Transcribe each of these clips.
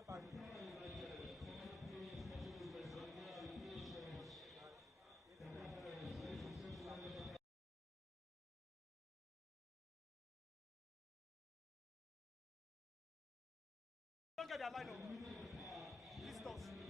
Don't get their line up. Visitors.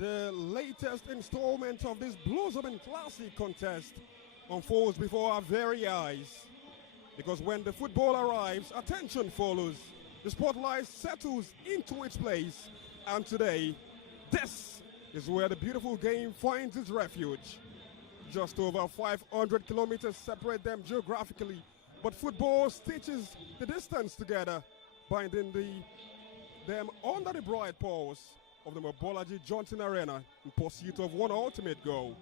The latest installment of this Blossoming Classic contest unfolds before our very eyes. Because when the football arrives, attention follows. The spotlight settles into its place. And today, this is where the beautiful game finds its refuge. Just over 500 kilometers separate them geographically, but football stitches the distance together, binding them under the bright pulse of the Mobolaji Johnson Arena in pursuit of one ultimate goal.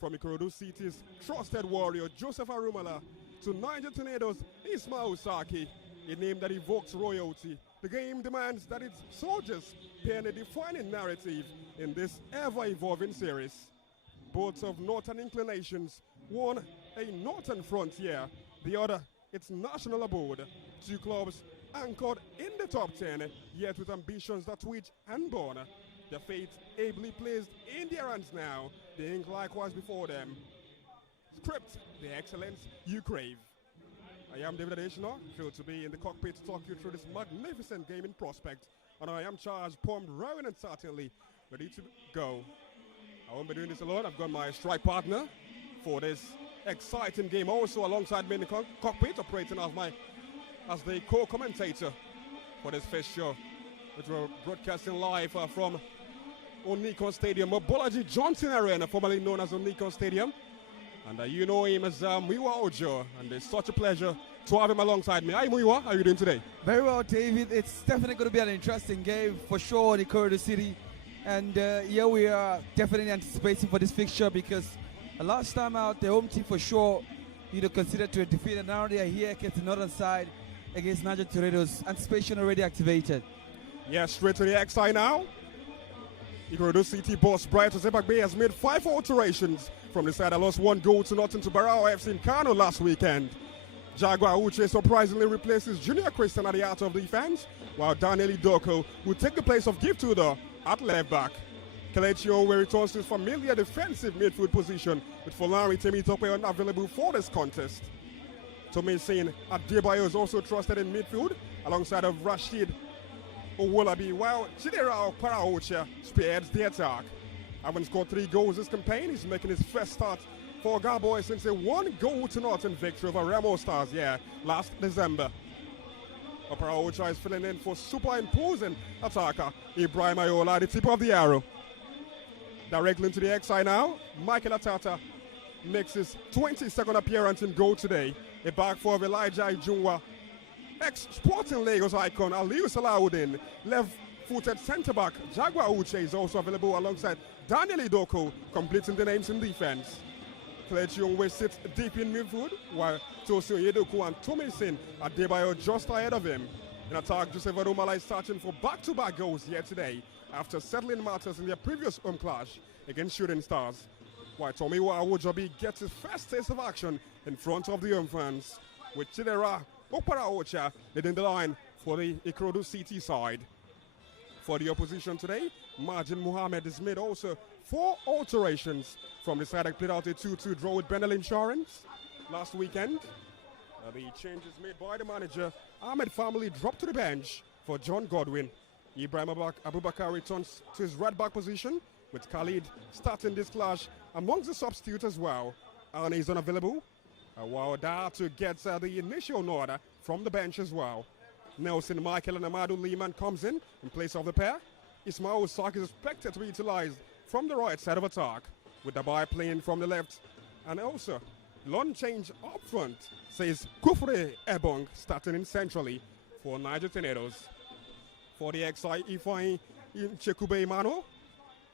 From IKORODU City's trusted warrior Joseph Arumala to Niger Tornadoes Ismail Saki, a name that evokes royalty, the game demands that its soldiers pen a defining narrative in this ever-evolving series. Both of northern inclinations, one a northern frontier, the other its national abode. Two clubs anchored in the top 10, yet with ambitions that twitch and burn. Their fate ably placed in their hands now, the ink likewise before them. Script the excellence you crave. I am David Adeshina, thrilled to be in the cockpit to talk you through this magnificent game in prospect, and I am charged, pumped, rowing and certainly ready to go. I won't be doing this alone. I've got my strike partner for this exciting game also alongside me in the cockpit, operating as the co-commentator for this fixture, which we're broadcasting live from Onikon Stadium, Mobolaji Johnson Arena, formerly known as Onikon Stadium. And you know him as Muiwa Ojo, and it's such a pleasure to have him alongside me. Hi Muiwa, how are you doing today? Very well, David. It's definitely going to be an interesting game for sure in IKORODU City. And here we are definitely anticipating for this fixture because last time out, the home team for sure, considered to a defeat, and now they are here against the northern side against Niger Tornadoes. Anticipation already activated. Yeah, straight to the XI now. IKORODU City boss Bright Ozebagbe has made 5 alterations from the side that lost 1-0 to nothing to Barao FC in Kano last weekend. Jaguar Uche surprisingly replaces Junior Christian at the heart of defense, while Daniel Idoko will take the place of Gift Tudor at left back. Kelechi Owe returns to his familiar defensive midfield position, with Folari Temitope unavailable for this contest. Tomisin Adebayo is also trusted in midfield alongside of Rashid Owolabi, while Chidera Paraocha spearheads the attack. Having scored 3 goals this campaign, he's making his first start for Garboy since a 1-0 to nothing victory over Remo Stars last December. Paraocha is filling in for superimposing attacker Ibrahim Ayola, the tip of the arrow. Directly into the XI now, Michael Atata makes his 22nd appearance in goal today. A back four of Elijah Ijunwa, ex-Sporting Lagos icon Aliu Salawuddin, left-footed centre-back Jaguar Uche is also available alongside Daniel Idoko, completing the names in defense. Kelechi Onwe sits deep in midfield, while Tosin Yedoku and Tomisin Adebayo just ahead of him. In attack, Joseph Arumala is searching for back-to-back goals here today after settling matters in their previous home clash against Shooting Stars, while Tomiwa Awojobi gets his first taste of action in front of the home fans, with Chidera Oparaocha leading the line for the IKORODU City side. For the opposition today, Marjin Mohammed has made also 4 alterations from the side that played out a 2-2 draw with Benel Insurance last weekend. The changes made by the manager, Ahmed Family, dropped to the bench for John Godwin. Ibrahim Abubakar returns to his right back position, with Khalid starting this clash amongst the substitutes as well. Arne is unavailable, while Datu gets the initial nod from the bench as well. Nelson Michael and Amadou Lehman comes in place of the pair. Ismail Saki is expected to be utilized from the right side of attack, with Dabai playing from the left. And also, long change up front, says Kufre Ebong starting in centrally for Niger Tornadoes. For the XI, Ifeanyi Chekube Imano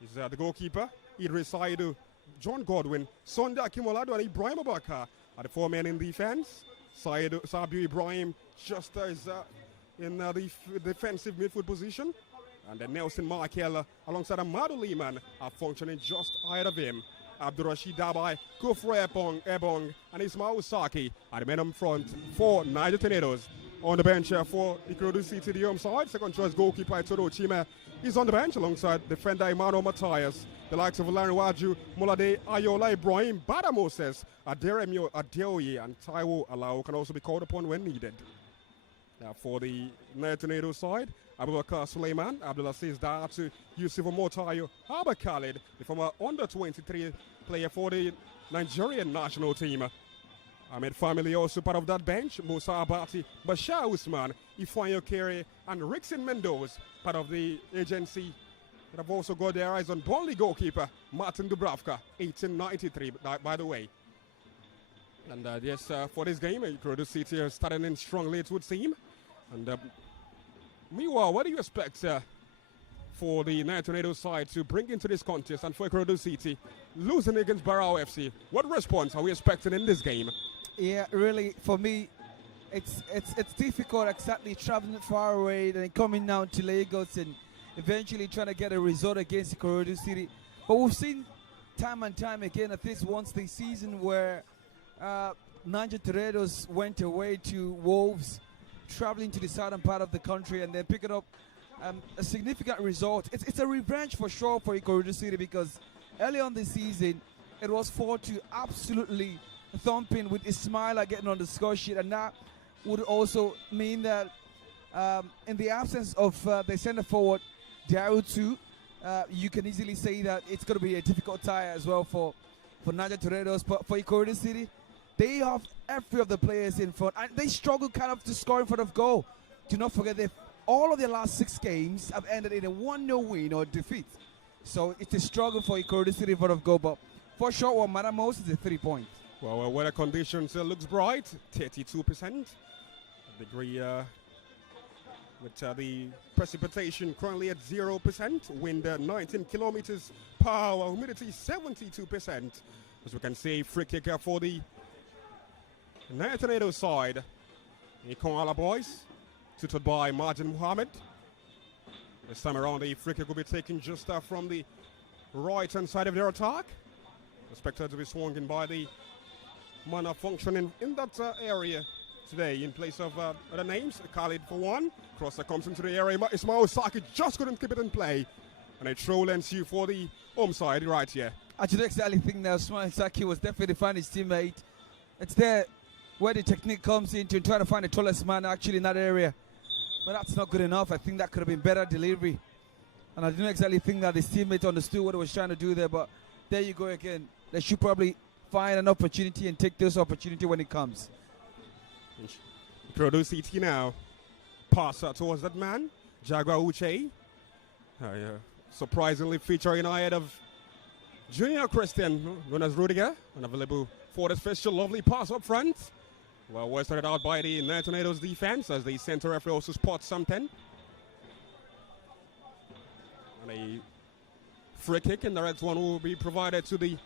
is the goalkeeper. Idris Saidu, John Godwin, Sunday Akimolado and Ibrahim Abubakar are the 4 men in defense. Sabiu Ibrahim just is in the defensive midfield position. And then Nelson Markel alongside Amadou Lehman are functioning just ahead of him. Abdurrashid Dabai, Kufre Ebong, and Ismail Saki are the men up front for Niger Tornadoes. On the bench for IKORODU City, the home side, second choice goalkeeper Toro Chime is on the bench alongside defender Emmanuel Matthias. The likes of Larinwaju, Molade, Ayola Ibrahim, Bada Moses, Aderemio Adeoye, and Taiwo Alao can also be called upon when needed. For the Niger Tornado side, Abubakar Suleiman, Abdulaziz Daatu, Yusuf Omotayo, Abba Khalid, the former under-23 player for the Nigerian national team. Ahmed Family also part of that bench, Musa Abati, Bashar Usman, Ifeanyi Okere, and Rickson Mendoza, part of the agency. That have also got their eyes on Burnley goalkeeper Martin Dubravka, 1893, by the way. And yes, for this game, IKORODU City is starting in strongly, it would seem. And meanwhile, what do you expect for the Niger Tornado side to bring into this contest, and for IKORODU City losing against Barao FC? What response are we expecting in this game? Yeah, really, for me, it's difficult exactly traveling far away and coming down to Lagos and eventually trying to get a result against IKORODU City. But we've seen time and time again, at least once this season, where Niger Tornadoes went away to Wolves, traveling to the southern part of the country, and then picking up a significant result. It's a revenge for sure for IKORODU City, because early on this season, it was 4-2, absolutely thumping, with Ismaila getting on the score sheet, and that would also mean that in the absence of the centre forward, Diarutu, you can easily say that it's going to be a difficult tie as well for Niger Tornadoes. But for IKORODU City, they have every of the players in front, and they struggle kind of to score in front of goal. Do not forget that all of their last 6 games have ended in a 1-0 win or defeat. So it's a struggle for IKORODU City in front of goal, but for sure what matters most is a 3 points. Well, weather conditions looks bright, 32% degree, with the precipitation currently at 0%, wind 19 kilometers per hour, humidity 72%. As we can see, free kicker for the Niger Tornado side. Ikon boys, tutored by Marjan Muhammad. This time around, the free kick will be taken just from the right-hand side of their attack. Expected to be swung in by the man of function in that area today, in place of other names. Khalid for one. Crosser comes into the area. Ismail Saki just couldn't keep it in play. And a throw ensue for the home side right here. I do exactly think that Ismail Saki was definitely finding his teammate. It's there where the technique comes in to try to find the tallest man actually in that area. But that's not good enough. I think that could have been better delivery. And I don't exactly think that his teammate understood what he was trying to do there. But there you go again. They should probably find an opportunity and take this opportunity when it comes. IKORODU City now. Pass towards that man, Jaguar Uche. Surprisingly featuring ahead of Junior Christian, known as Rudiger, and available for this fixture. Lovely pass up front. Well started out by the Niger Tornadoes defense, as the center referee also spots something. And a free kick, and the red one will be provided to the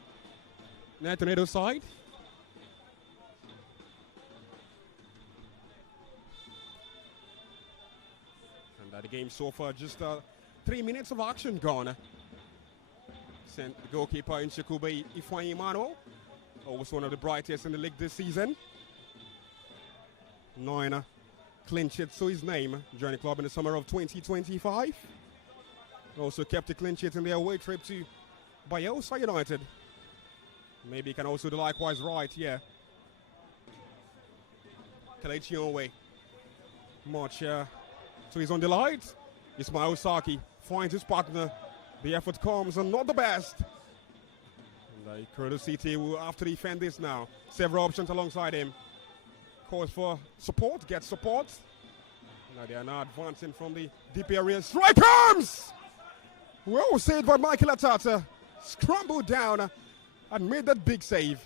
Niger Tornadoes side. And the game so far, just 3 minutes of action gone. Sent the goalkeeper in Shikube Ifeanyi Mano, also one of the brightest in the league this season. 9 clean sheets to his name, joined the club in the summer of 2025. Also kept a clean sheet in their away trip to Bayelsa United. Maybe he can also do likewise right here. Kelechi Onwe. Much to his own delight. Ismail Saki finds his partner. The effort comes and not the best. And IKORODU City will have to defend this now. Several options alongside him. Calls for support, gets support. Now they are now advancing from the deep area. Strike comes! Well saved by Michael Atata. Scrambled down and made that big save.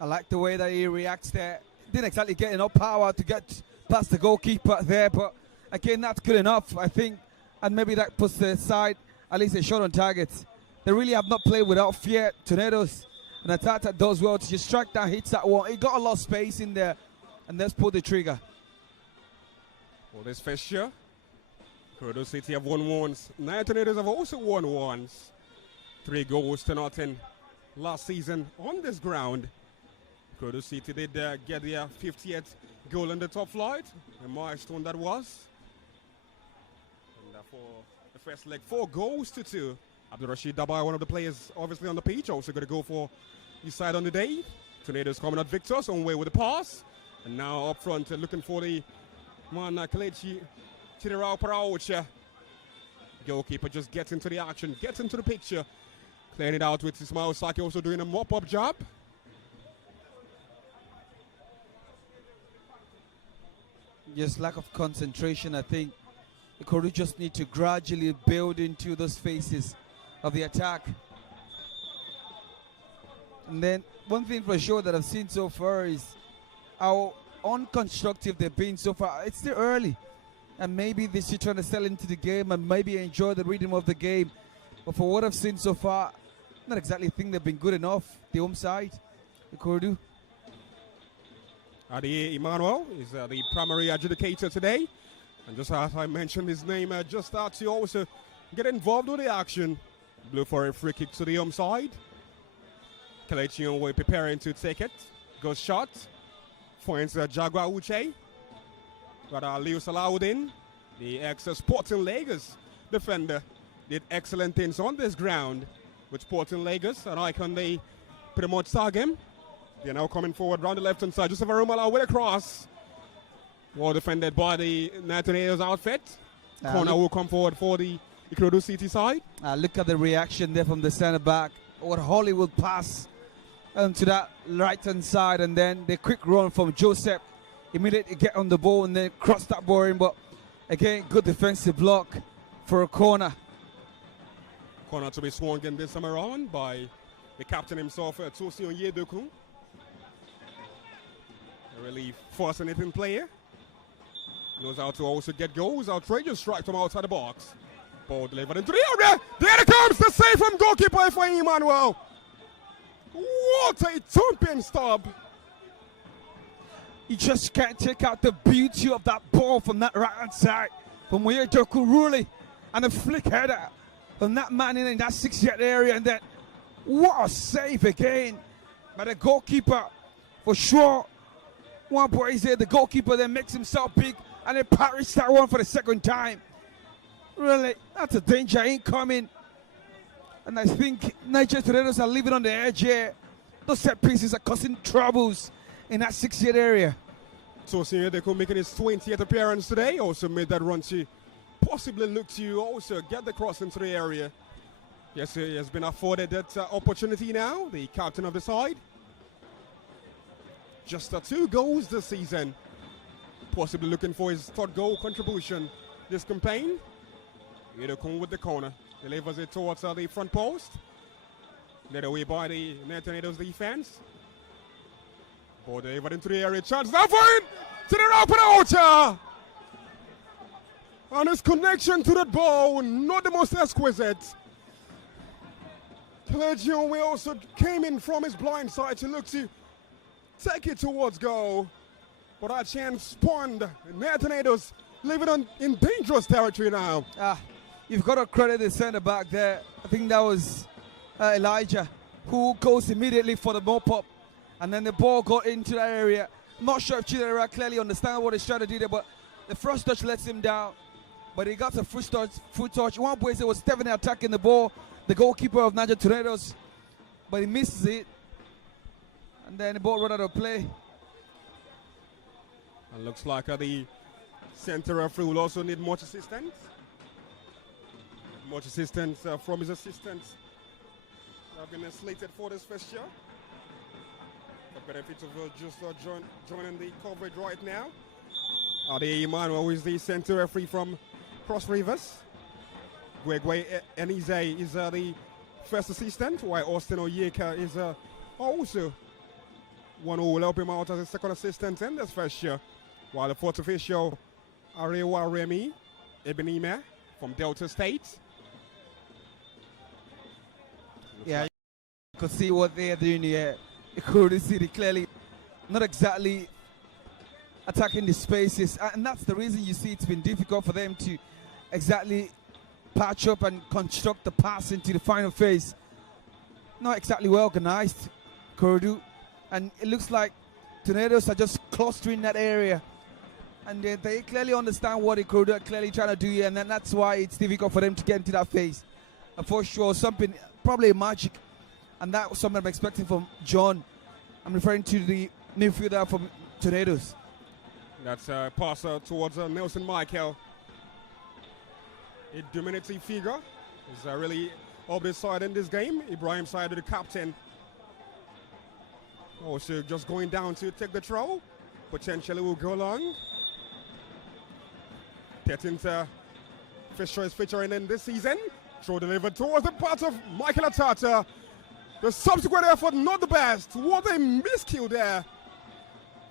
I like the way that he reacts there. Didn't exactly get enough power to get past the goalkeeper there, but again, that's good enough, I think. And maybe that puts the side at least a shot on target. They really have not played without fear. Tornadoes, and Atata does well to just strike down, hits that one. He got a lot of space in there, and let's pull the trigger. For this fixture, IKORODU City have won once. Niger Tornadoes have also won once. 3 goals to nothing last season on this ground. IKORODU City did get their 50th goal in the top flight, a milestone that was. And for the first leg, 4 goals to 2. Abdul Rashid Dabai, one of the players obviously on the pitch, also going to go for his side on the day. Tornadoes coming out victors, on way with the pass. And now up front looking for the Mana Kalechi Chirao Paraocha. Goalkeeper just gets into the action, gets into the picture. Clearing it out with Ismail Saki also doing a mop-up job. Just lack of concentration, I think. IKORODU just need to gradually build into those phases of the attack. And then one thing for sure that I've seen so far is how unconstructive they've been so far. It's still early, and maybe they're still trying to sell into the game and maybe enjoy the rhythm of the game. But for what I've seen so far, not exactly think they've been good enough. The home side, IKORODU. Adi Emmanuel is the primary adjudicator today. And just as I mentioned his name, just start to also get involved with the action. Blue for a free kick to the home side. Kelechi Onwe preparing to take it. Goes shot. Finds Jaguar Uche. Got Aliu Salahuddin, the ex-Sporting Lagos defender. Did excellent things on this ground with Sporting Lagos. And icon they pretty much saw him. They're now coming forward round the left-hand side. Joseph Arumala with a cross. Well defended by the Nigerian outfit. Corner will come forward for the IKORODU City side. Look at the reaction there from the centre-back. What Hollywood pass to that right-hand side, and then the quick run from Joseph. Immediately get on the ball and then cross that ball in. But again, good defensive block for a corner. Corner to be swung in this time around by the captain himself, Tosi Onyedoku. A really fascinating player. Knows how to also get goals. Outrageous strike from outside the box. Ball delivered into the area. There it comes the save from goalkeeper for Emmanuel. What a thumping stop. You just can't take out the beauty of that ball from that right-hand side. From Onyedoku really. And a flick header from that man in that 6-yard area. And then what a save again by the goalkeeper. For sure. One boy is there, the goalkeeper then makes himself big and they parries that one for the second time. Really, that's a danger incoming. And I think Nigerian Tornadoes are living on the edge here. Those set pieces are causing troubles in that 6-yard area. So Onyedoku making his 20th appearance today. Also made that run to possibly look to also get the cross into the area. Yes, he has been afforded that opportunity now, the captain of the side. Just 2 goals this season. Possibly looking for his 3rd goal contribution this campaign. Onyedoku with the corner. Delivers it towards the front post. Led away by the Tornadoes defense. Ball delivered into the area. Chance now for it! To the Rapanaocha! And his connection to that ball, not the most exquisite. Kelechi Onwe also came in from his blind side to look to take it towards goal. But that chance spawned. The Tornadoes living in dangerous territory now. You've got to credit the centre-back there. I think that was Elijah, who goes immediately for the mop-up. And then the ball got into that area. I'm not sure if Chidera clearly understands what he's trying to do there, but the first touch lets him down. But he got a foot touch. One boy was definitely attacking the ball, the goalkeeper of Nigerian Tornadoes, but he misses it. And then the ball run out of play. And looks like the center referee will also need much assistance. Much assistance from his assistants. Have been slated for this fixture. The benefit of just joining the coverage right now. Ade Emmanuel, who is the center referee from Cross Rivers. Gwegwe Enize is the first assistant, while Austin Oyeka is also one who will help him out as a second assistant in this first year. While the fourth official, Arewa Remy Ebenime from Delta State. Yeah, you could see what they're doing here. IKORODU City clearly not exactly attacking the spaces, and that's the reason you see it's been difficult for them to exactly patch up and construct the pass into the final phase. Not exactly well organized, IKORODU, and it looks like Tornadoes are just clustering that area, and they clearly understand what IKORODU are clearly trying to do here, and then that's why it's difficult for them to get into that phase. And for sure, something, probably magic, and that was something I'm expecting from John. I'm referring to the midfielder from Tornadoes. That's a passer towards Nelson Michael. A diminutive figure is really up this side in this game. Ibrahim Side, the captain. Also just going down to take the throw. Potentially will go long. 13th first choice featuring in this season. Throw delivered towards the path of Michael Atata. The subsequent effort not the best. What a miscue there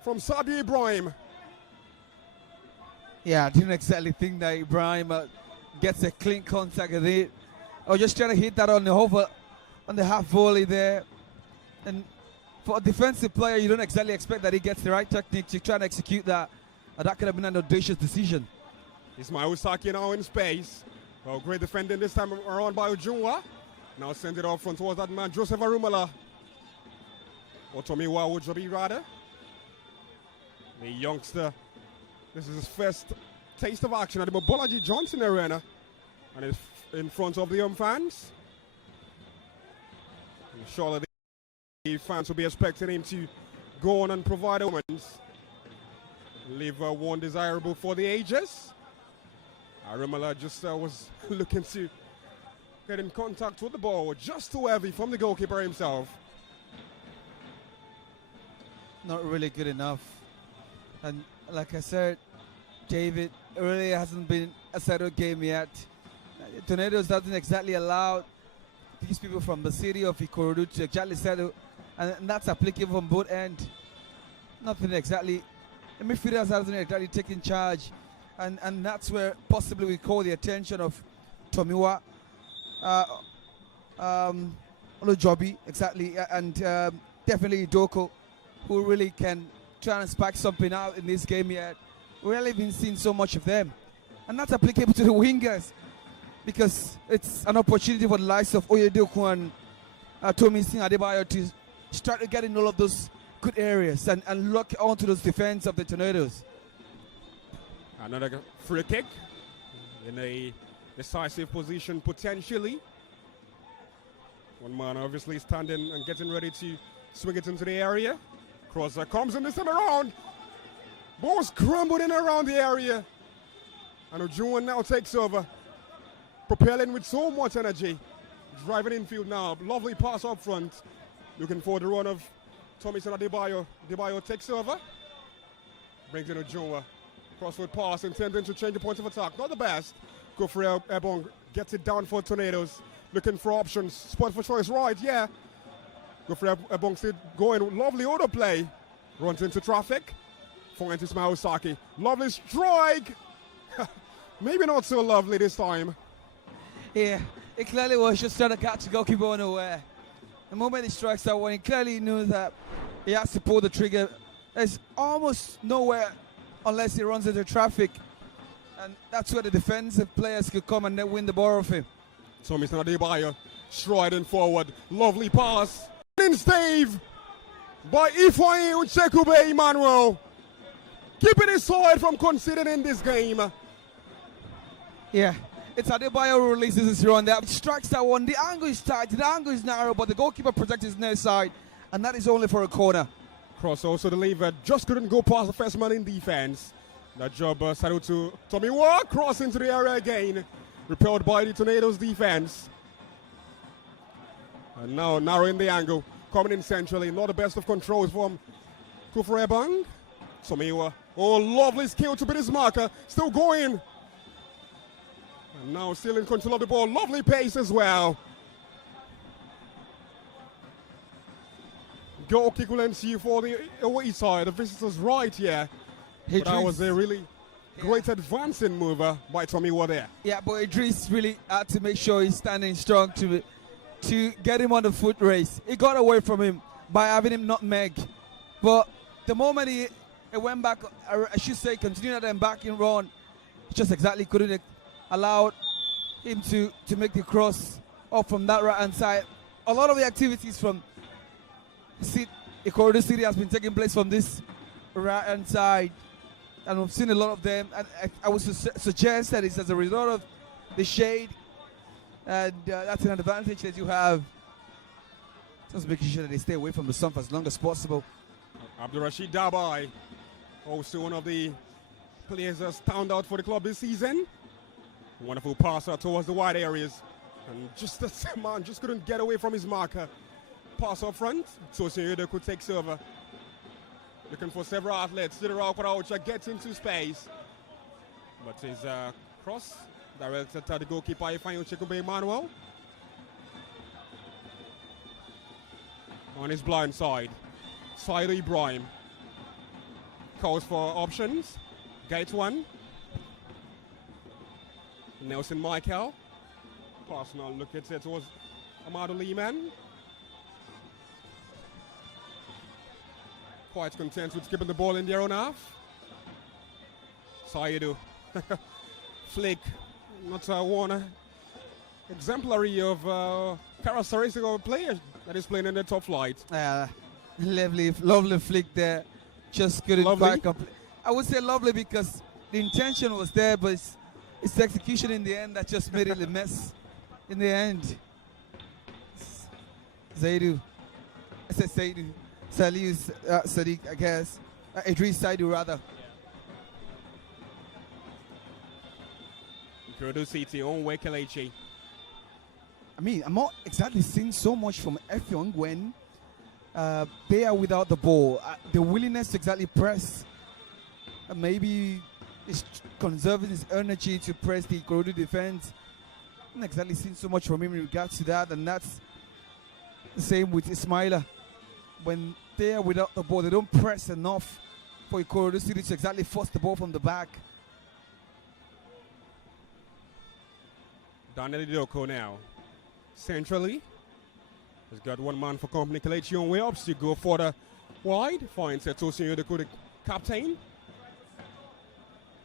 from Sadio Ibrahim. Yeah, I didn't exactly think that Ibrahim gets a clean contact at it. I was just trying to hit that on the half volley there. And for a defensive player, you don't exactly expect that he gets the right technique to try and execute that. That could have been an audacious decision. Ismail Saki now in space. Well, great defending this time around by Ujunwa. Now send it off front towards that man, Joseph Arumala. Or Tomiwa Wojobi rather. The youngster. This is his first taste of action at the Mobolaji Johnson Arena. And it's in front of the home fans. And surely the fans will be expecting him to go on and provide omens. Leave one desirable for the ages. Arumala just was looking to get in contact with the ball, just too heavy from the goalkeeper himself. Not really good enough. And like I said, David, it really hasn't been a settled game yet. Tornadoes doesn't exactly allow these people from the city of IKORODU to exactly settle, and that's applicable on both ends. Nothing exactly. The midfielders hasn't exactly taken charge, and that's where possibly we call the attention of Tomiwa, Olojobi, exactly, and definitely Doko, who really can try and spark something out in this game yet. We haven't even seen so much of them, and that's applicable to the wingers, because it's an opportunity for the likes of Oyedeku and Tomi Singh Adebayo to start to get in all of those good areas and lock onto those defense of the Tornadoes. Another free kick in a decisive position potentially. One man obviously standing and getting ready to swing it into the area. Crosser comes in this time around. Ball scrambling around the area. And Ujunwa now takes over. Propelling with so much energy. Driving infield now. Lovely pass up front. Looking for the run of Tomisin Adebayo. Adebayo takes over. Brings in Ujunwa. Crossfield pass intending to change the point of attack. Not the best. Kofre Ebong gets it down for Tornadoes. Looking for options. Spot for choice right, yeah. Kofre Ebong still going. Lovely auto play. Runs into traffic. Finds Ismail Saki. Lovely strike. Maybe not so lovely this time. Yeah, it clearly was just trying to catch the goalkeeper unaware. The moment he strikes that one, he clearly knew that he has to pull the trigger. There's almost nowhere unless he runs into traffic. And that's where the defensive players could come and then win the ball off him. So Mr. Adebayo striding forward. Lovely pass. In save by Ifeanyi Uchekube Emmanuel. Keeping his side from conceding in this game. Yeah, it's Adebayo who releases his run there. Strikes that one. The angle is tight, the angle is narrow, but the goalkeeper protects his near side, and that is only for a corner. Cross also delivered. Just couldn't go past the first man in defense. That job settled to Tomiwa. Cross into the area again. Repelled by the Tornadoes defense. And now narrowing the angle. Coming in centrally. Not the best of controls from Kofre Ebong. Tomiwa. Oh, lovely skill to beat his marker. Still going. And now still in control of the ball. Lovely pace as well. Goal kick will ensue for the away side. The visitors right here. But that was a really great advancing mover by Tomiwa there. Yeah, but Idris really had to make sure he's standing strong to get him on the foot race. He got away from him by having him nutmeg. But the moment he went back, I should say, continued that backing run, he just exactly couldn't allow him to make the cross up from that right hand side. A lot of the activities from IKORODU City has been taking place from this right hand side, and we've seen a lot of them. And I would suggest that it's as a result of the shade, and that's an advantage that you have. Just making sure that they stay away from the sun for as long as possible. Abdul Rashid Dabai, also one of the players stand out for the club this season. Wonderful passer towards the wide areas. And just the man just couldn't get away from his marker. Pass up front. Tosin could take over. Looking for several outlets. To the route, Oucha gets into space. But his cross directed to the goalkeeper, Ifeanyi Chikube Emmanuel. On his blind side. Saidu Ibrahim. Calls for options. Gate one. Nelson Michael. Personal look at it towards Amadou Lehman. Quite content with skipping the ball in their own half. Saidu. Flick. Not one exemplary of characteristic of a player that is playing in the top flight. Lovely flick there. Just couldn't back up. I would say lovely because the intention was there, but it's execution in the end that just made it a mess. In the end, Saidu. I said Saidu. Sadiq, I guess. Idris Saidu, rather. IKORODU City on way Kelechi. I mean, I'm not exactly seeing so much from Effiong when they are without the ball. The willingness to exactly press. Maybe he's conserving his energy to press the IKORODU defense. I'm not exactly seeing so much from him in regards to that, and that's the same with Ismaila. When they are without the ball, they don't press enough for IKORODU City to exactly force the ball from the back. Daniel Idoko now. Centrally. He's got one man for company. Kelechi on way up. So you go for the wide. Finds Tosin Idoko, the captain.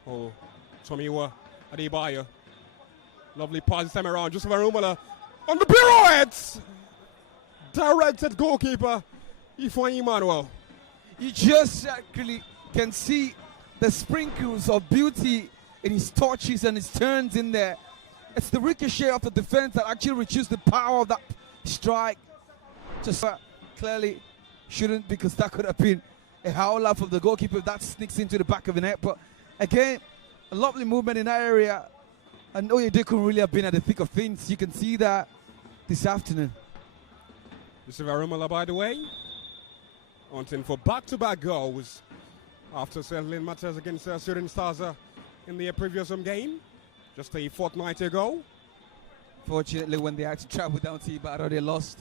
Oh, Tomiwa Adebayo. Lovely pass this time around. Just Rumala on the pirouette. Directed goalkeeper Ifeanyi Emmanuel. You just actually can see the sprinkles of beauty in his touches and his turns in there. It's the ricochet of the defense that actually reduced the power of that strike. Just clearly shouldn't, because that could have been a howler from the goalkeeper if that sneaks into the back of the net. But again, a lovely movement in that area. And Oyede couldn't really have been at the thick of things. You can see that this afternoon. Yusuf Arumala, by the way, hunting for back-to-back goals after settling matters against Shooting Stars in the previous game, just a fortnight ago. Fortunately, when they had to travel down to Ibadan, they lost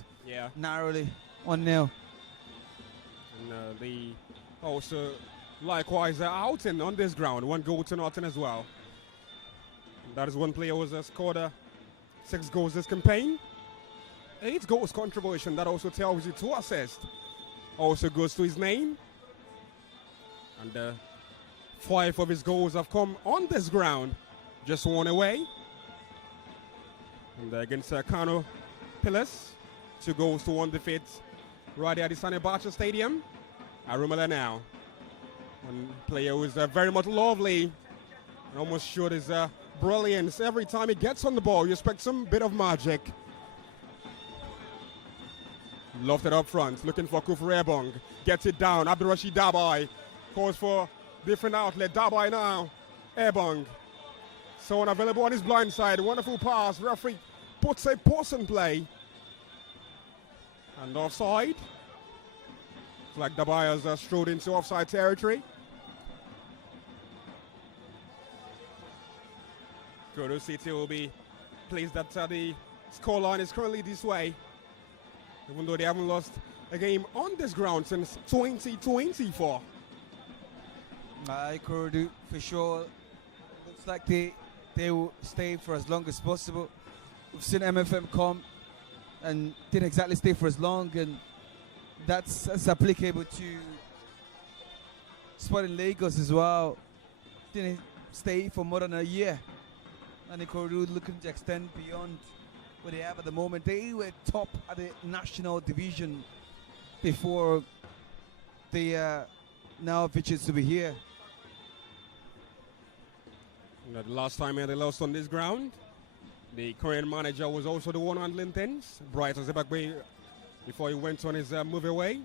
narrowly, 1-0. And the also likewise outing on this ground, 1 goal to nothing as well. That is one player who has scored 6 goals this campaign. 8 goals contribution, that also tells you 2 assists. Also goes to his name. And 5 of his goals have come on this ground. Just 1 away. And against Kano Pillars, 2 goals to 1 defeat right at the Sanibacha Stadium. Arumala now. One player who is very much lovely and almost showed his brilliance. Every time he gets on the ball, you expect some bit of magic. Lofted up front, looking for Kufre Ebong. Gets it down. Abdurrashid Dabai calls for different outlet. Dabai now. Ebong. Someone available on his blind side. Wonderful pass. Referee puts a pause in play. And offside. It's like Dabai has strode into offside territory. IKORODU City will be pleased that the scoreline is currently this way, even though they haven't lost a game on this ground since 2024. IKORODU for sure. Looks like they will stay for as long as possible. We've seen MFM come and didn't exactly stay for as long, and that's applicable to Sporting Lagos as well. Didn't stay for more than a year. And IKORODU looking to extend beyond what they have at the moment. They were top at the national division before they now pitches to be here. The last time they lost on this ground, the Korean manager was also the one handling things. Bright Ozebakbe, before he went on his move away.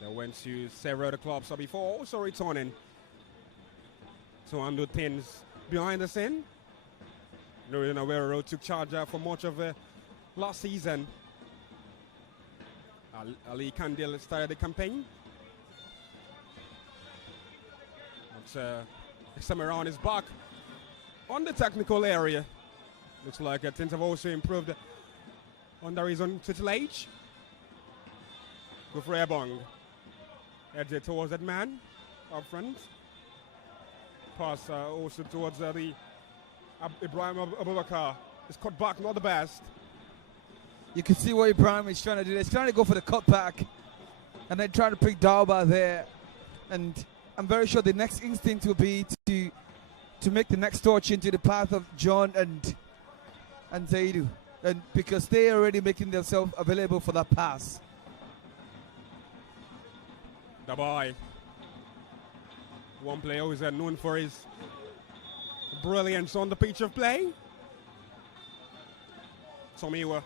They went to several other clubs before also returning to undo things behind the scene. Nurian Awero took charge for much of last season. Ali Kandil started the campaign. But this time around is back on the technical area. Looks like things have also improved under his own tutelage. Go for Ebong. Heads it towards that man up front. Pass also towards the Ibrahim Abubakar. It's cut back, not the best. You can see what Ibrahim is trying to do. He's trying to go for the cutback and then trying to pick Dauba there. And I'm very sure the next instinct will be to make the next touch into the path of John and Zaidu. And because they're already making themselves available for that pass. Dabai. One player who's known for his brilliance on the pitch of play. Tomiwa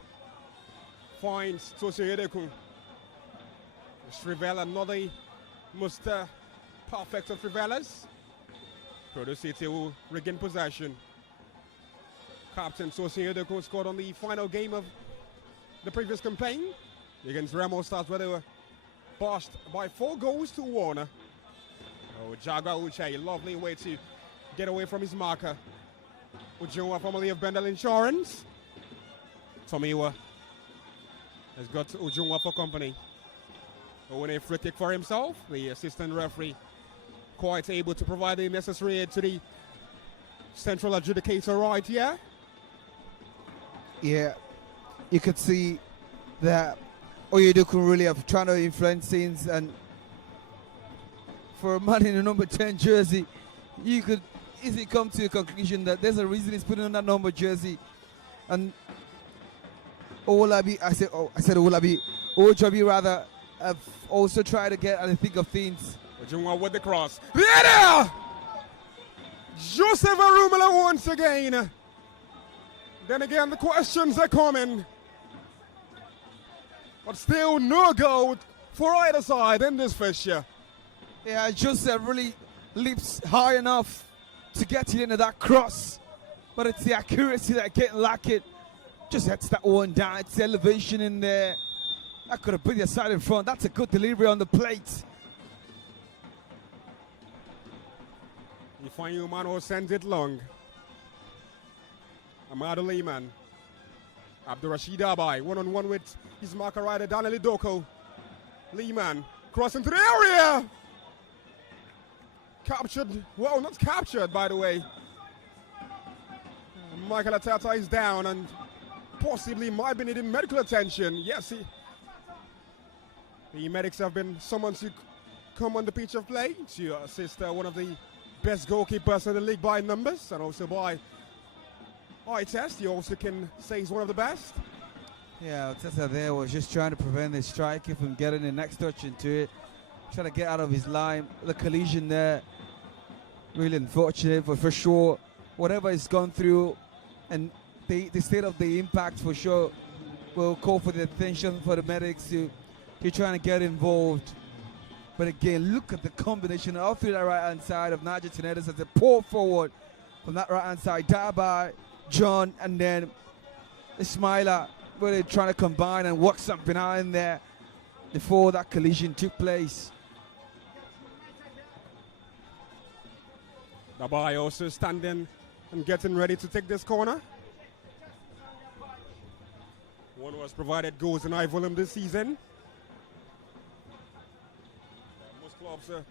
finds Tosi Edekun. Rivella, not the most perfect of Rivellas. Ikoroddu City will regain possession. Captain Tosi Edekun scored on the final game of the previous campaign against Remo Stars, where they were bashed by 4-1. Oh, Jaga Uche, lovely way to get away from his marker. Ujunwa, formerly of Bendel Insurance. Tomiwa has got Ujunwa for company. Owning a free kick for himself. The assistant referee quite able to provide the necessary aid to the central adjudicator right here. Yeah, you could see that Oyedokun really have trying to influence things, and for a man in the number 10 jersey, you could easily come to a conclusion that there's a reason he's putting on that number jersey. And Olabi, I said Olabi, Ojobi rather, have also tried to get at the thick of things. Ujunwa with the cross. There! Joseph Arumala once again. Then again, the questions are coming. But still no goal for either side in this fixture. Yeah, Joseph really leaps high enough to get it into that cross. But it's the accuracy that getting lacking. Just hits that one down. It's the elevation in there. That could have put your side in front. That's a good delivery on the plate. Ifeanyi Umano sends it long. Amadu Lehman. Abdurrashid Abai, one-on-one with his marker rider, Daniel Idoko. Lehman crossing to the area. Captured, well, not captured, by the way. Michael Atata is down and possibly might be needing medical attention. Yes, the medics have been summoned to come on the pitch of play to assist one of the best goalkeepers in the league by numbers and also by eye test. You also can say he's one of the best. Yeah, Tessa there was just trying to prevent the striker from getting the next touch into it. Trying to get out of his line. The collision there, really unfortunate, but for sure, whatever he's gone through and the state of the impact for sure will call for the attention for the medics to trying to get involved. But again, look at the combination all through that right-hand side of Niger Tornadoes as they pour forward from that right-hand side. Dabai, John, and then Ismaila, where they're trying to combine and work something out in there before that collision took place. Dabai also standing and getting ready to take this corner. One was provided goals in high volume this season. Most clubs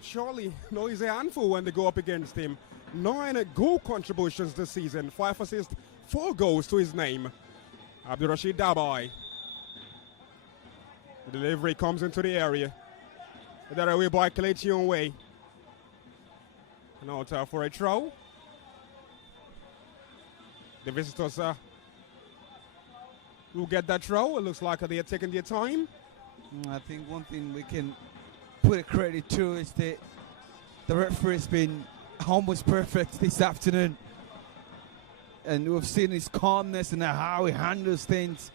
surely know he's a handful when they go up against him. 9 goal contributions this season, 5 assists, 4 goals to his name. Abdurrashid Dabai. The delivery comes into the area. That away by Kelechi Onwe. And out for a throw. The visitors will get that throw. It looks like they are taking their time. I think one thing we can put a credit to is that the referee has been almost perfect this afternoon. And we've seen his calmness and how he handles things.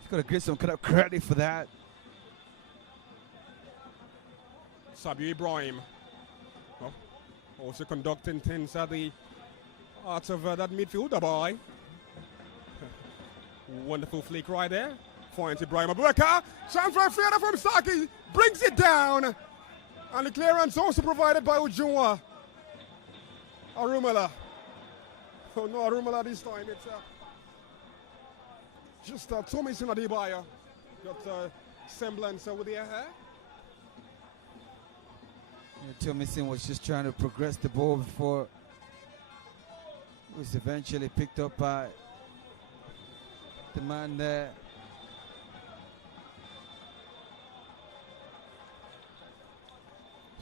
He's got to give some kind of credit for that. Sabiu Ibrahim. Oh, Also conducting things at the out of that midfield, boy. Wonderful flick right there. Finds Ibrahim Abubakar. Chance for a fielder from Saki. Brings it down. And the clearance also provided by Ujunwa. Arumala. Oh no, Arumala this time. It's just Thomas Adebayo. Got semblance with the hair. Thomason was just trying to progress the ball before it was eventually picked up by the man there.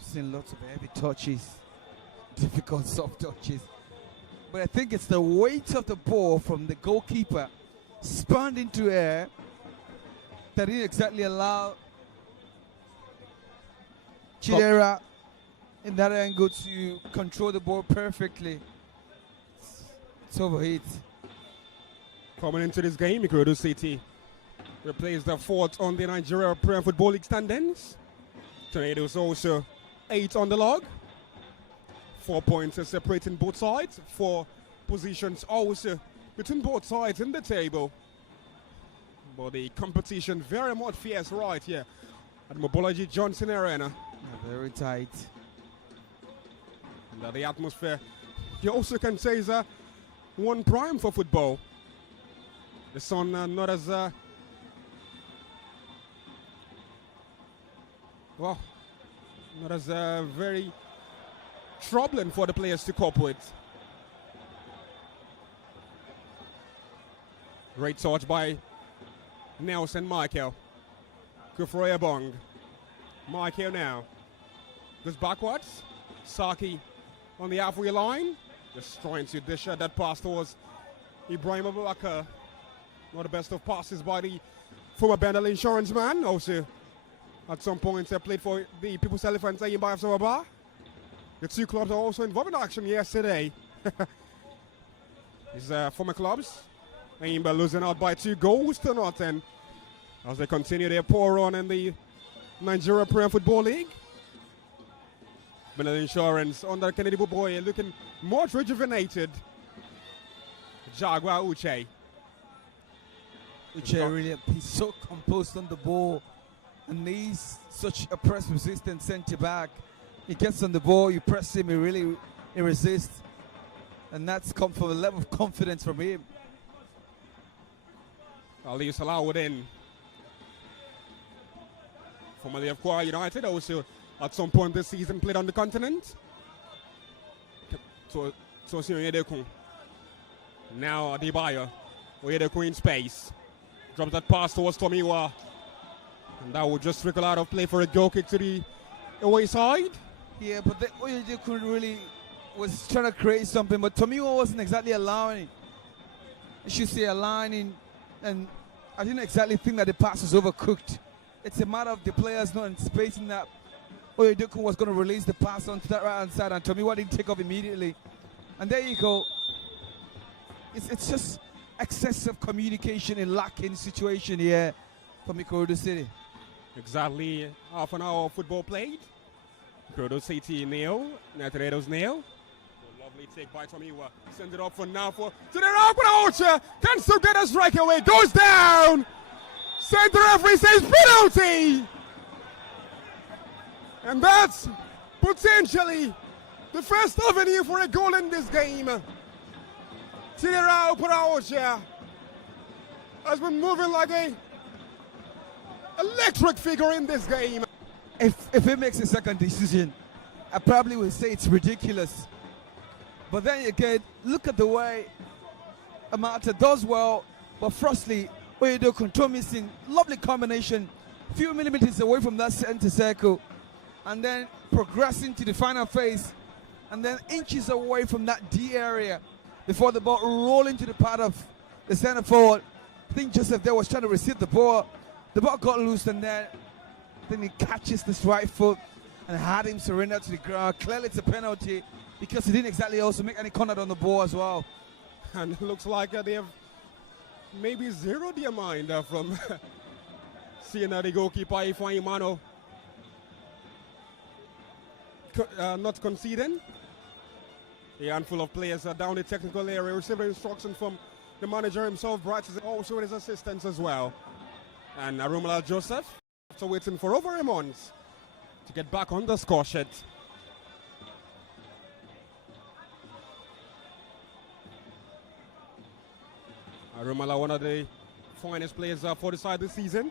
Seen lots of heavy touches, difficult soft touches. But I think it's the weight of the ball from the goalkeeper spun into air that didn't exactly allow Chidera in that angle to control the ball perfectly. It's overhit. Coming into this game, IKORODU City replaced the fourth on the Nigerian Premier Football League standings. Tornadoes also 8 on the log. 4 points are separating both sides. 4 positions also between both sides in the table. But the competition very much fierce right here at Mobology Johnson Arena. Very tight. And the atmosphere, you also can say, is one prime for football. The sun not as well, not as very troubling for the players to cope with. Great touch by Nelson Michael. Kufroya Bong. Michael now goes backwards. Saki on the halfway line. Just trying to dish that pass towards Ibrahim Abubakar. Not the best of passes by the former Bendel insurance man. Also, at some point, played for the People's Elephants in Bayaf Sababa. The two clubs are also involved in action yesterday. These former clubs. Aimba losing out by 2 goals to nothing as they continue their poor run in the Nigerian Premier Football League. Bendel Insurance under Kennedy Buboye looking much rejuvenated. Jaguar Uche. Uche really, he's so composed on the ball and he's such a press resistant centre back. He gets on the ball, you press him, he resists, and that's come from a level of confidence from him. Ali Salah within. Formerly of Kwara United, also at some point this season played on the continent. Now Adebayo, Oyedeku in space. Drops that pass towards Tomiwa. And that would just trickle out of play for a goal kick to the away side. Yeah, but Oyedeku really was trying to create something, but Tomiwa wasn't exactly allowing it. I should say aligning, and I didn't exactly think that the pass was overcooked. It's a matter of the players not anticipating that Oyedeku was going to release the pass onto that right-hand side, and Tomiwa didn't take off immediately. And there you go. It's just excessive communication in lacking situation here from IKORODU City. Exactly half an hour of football played. IKORODU City nil, Tornadoes nil. Lovely take by Tomiwa. Send it up for now to the rock with Ocha. Can still get a strike away. Goes down. Center referee says penalty. And that's potentially the first avenue for a goal in this game. Tiderao Paraocha has been moving like a electric figure in this game. If he makes a second decision, I probably will say it's ridiculous. But then again, look at the way Amata does well, but firstly, Oyedeku Tomisin, lovely combination, few millimeters away from that center circle, and then progressing to the final phase, and then inches away from that D area before the ball rolling to the part of the center forward. I think Joseph there was trying to receive the ball. The ball got loose, and then he catches this right foot and had him surrender to the ground. Clearly it's a penalty because he didn't exactly also make any contact on the ball as well. And it looks like they have maybe zeroed their mind from seeing the goalkeeper Ifeanyi Mano not conceding. A handful of players are down the technical area receiving instruction from the manager himself, Bright, also with his assistants as well. And Arumala Joseph, after waiting for over a month to get back on the score sheet. Arumala, one of the finest players for the side this season.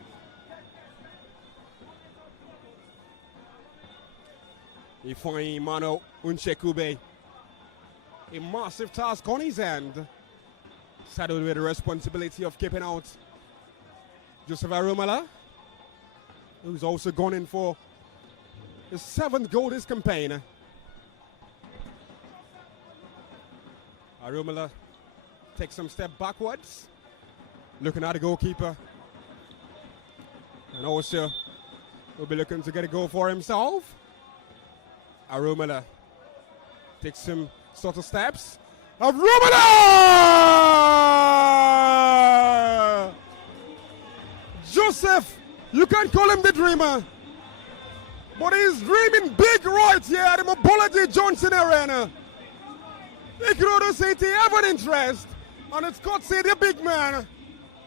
Ifeanyi Mano Unchekube, a massive task on his hand, saddled with the responsibility of keeping out Joseph Arumala, who's also gone in for his 7th goal this campaign. Arumala takes some step backwards, looking at the goalkeeper, and also will be looking to get a goal for himself. Arumala takes some sort of steps. Arumala! Joseph, you can call him the dreamer, but he's dreaming big right here at the Mobology Johnson Arena. IKORODU City have an interest, and it's got to say the big man,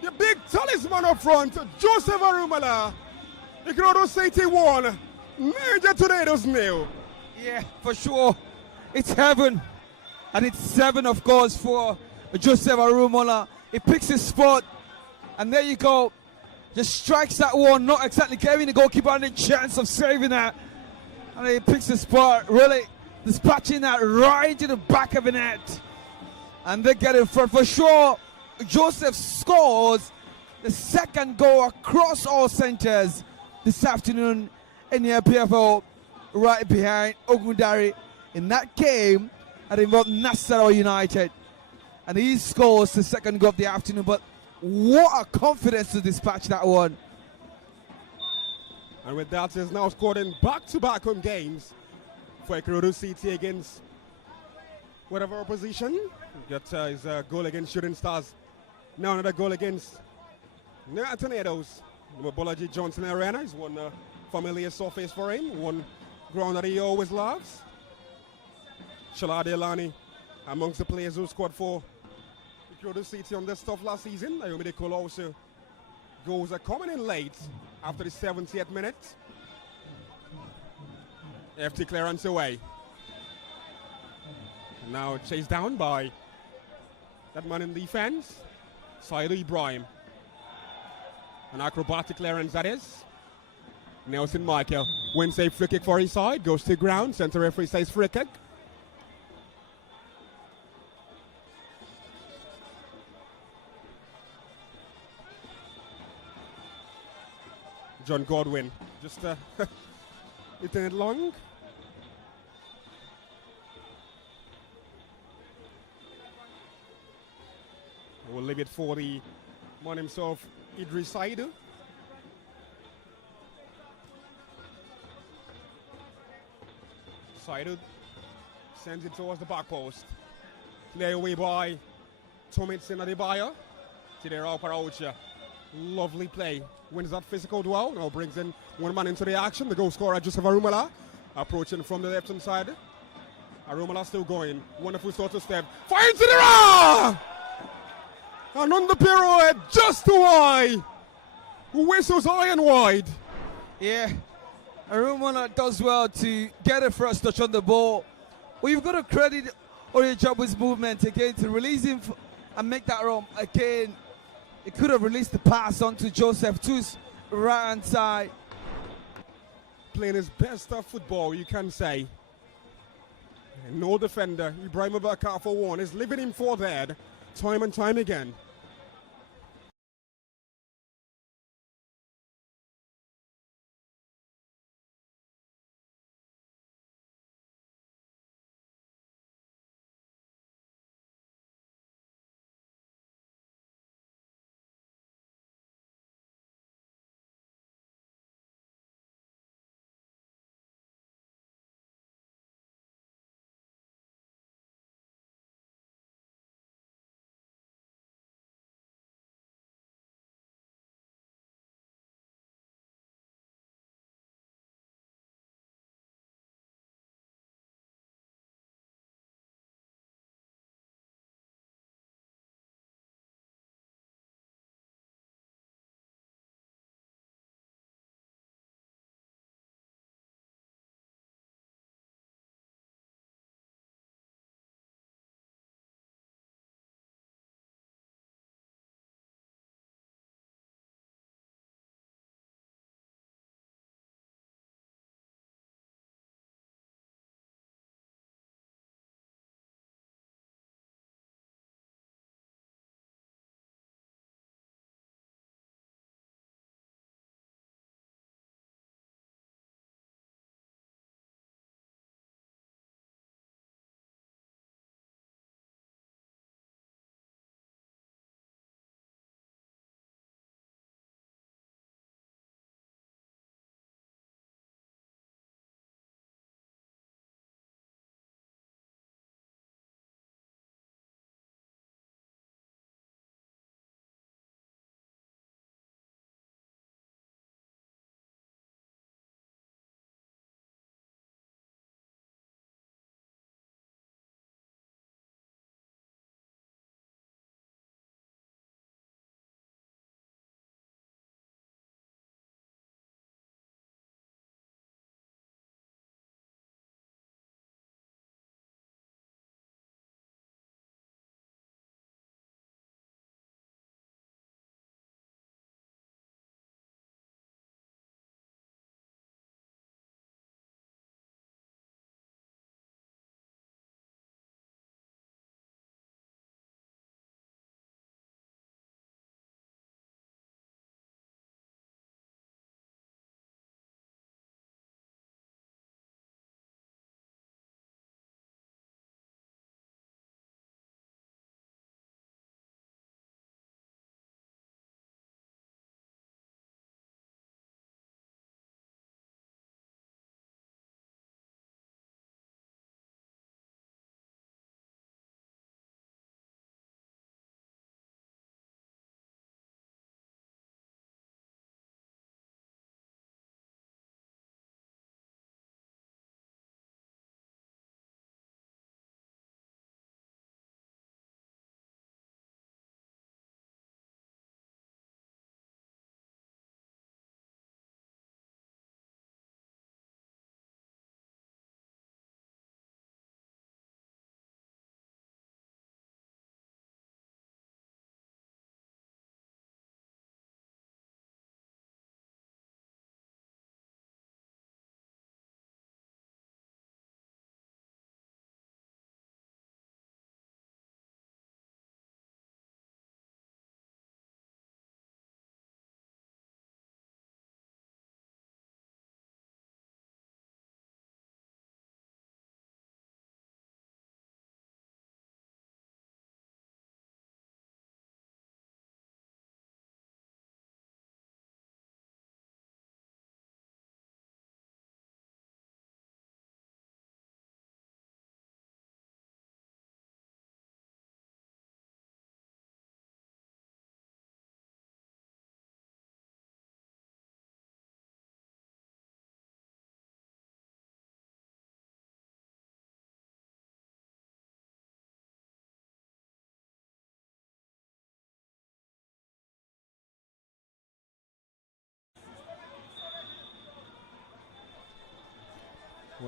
the big talisman up front, Joseph Arumala. IKORODU City 1, Niger Tornadoes 0. Yeah, for sure. It's heaven. And it's 7, of course, for Joseph Arumala. He picks his spot. And there you go. Just strikes that one, not exactly giving the goalkeeper any chance of saving that. And he picks the spot, really dispatching that right to the back of the net. And they get it for sure. Joseph scores the 2nd goal across all centers this afternoon in the NPFL, right behind Ogundari in that game that involved Nasarawa United. And he scores the 2nd goal of the afternoon, but what a confidence to dispatch that one. And with that, he's now scored in back-to-back home games for IKORODU City against whatever opposition. Got his goal against Shooting Stars. Now another goal against Niger Tornadoes. Mobology Johnson Arena is one familiar surface for him, one ground that he always loves. Shalade Elani amongst the players who scored for IKORODU City on this stuff last season. Ayomide Kola also goals are coming in late after the 70th minute. FT clearance away. And now chased down by that man in defense, Saidu Ibrahim. An acrobatic clearance, that is. Nelson Michael wins a free kick for his side, goes to ground, center referee says free kick. John Godwin just hitting it long. We'll leave it for the man himself, Idris Saidu. Saidu sends it towards the back post. Clear away by Tomitsin Adebayo. Tidera Paraucha. Lovely play. Wins that physical duel. Now brings in one man into the action. The goal scorer, Joseph Arumala. Approaching from the left-hand side. Arumala still going. Wonderful sort of step. Fire into the raw! And on the pirouette, just too high. Whistles high and wide. Yeah, Arumala does well to get a first touch on the ball. Well, you've got to credit Oyejabu's movement again to release him and make that run again. He could have released the pass onto Joseph to his right-hand side. Playing his best football, you can say. And no defender, Ibrahim Abakar for one, is leaving him for dead time and time again.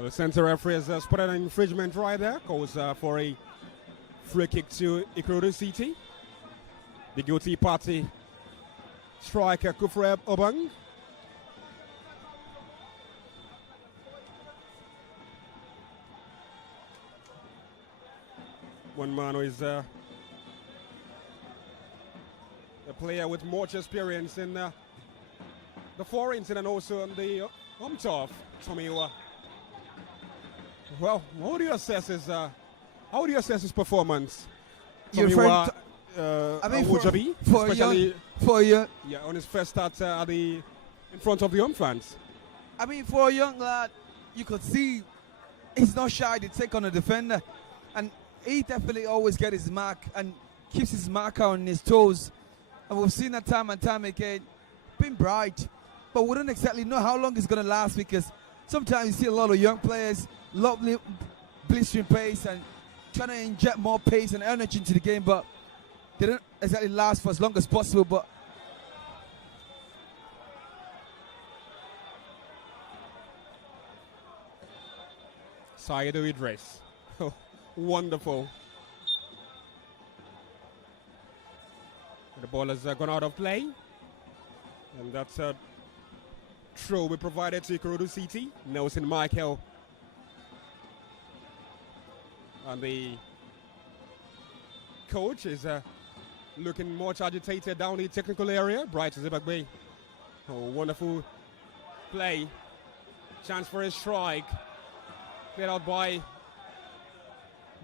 Well, the center referee has spotted an infringement right there. Goes for a free kick to IKORODU City. The guilty party striker Kufre Obang. One man who is a player with much experience in the foreigns and also on the home turf. Tomiwa. Well, how do you assess his performance? Tomiwa, I mean, Wujabi, especially on his first start in front of the home fans. I mean, for a young lad, you could see he's not shy to take on a defender, and he definitely always gets his mark and keeps his mark on his toes. And we've seen that time and time again. Been bright, but we don't exactly know how long it's going to last, because sometimes you see a lot of young players, lovely blistering pace and trying to inject more pace and energy into the game, but they don't exactly last for as long as possible. But Saidu Idris. Oh, wonderful. The ball has gone out of play. And that's a throw we provided to IKORODU City. Nelson Michael. And the coach is looking much agitated down the technical area. Bright Zibagbe. Oh, wonderful play. Chance for a strike. Played out by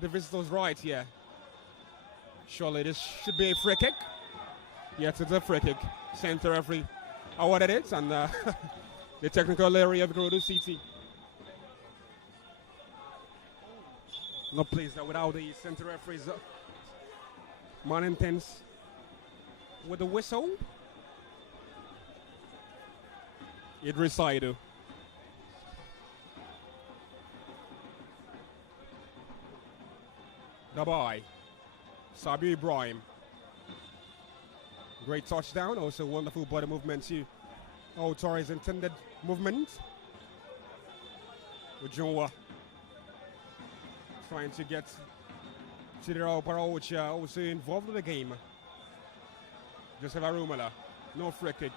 the visitors right here. Surely this should be a free kick. Yes, it's a free kick. Center referee awarded it, and the technical area of IKORODU City. Not pleased that without the center referees. Man intense with the whistle. Idris Saidu. Dabai. Sabi Ibrahim. Great touchdown. Also wonderful body movement to Torres' intended movement. Ujunwa trying to get Chidera Paraocha also involved in the game. Joseph Arumala. No free kick.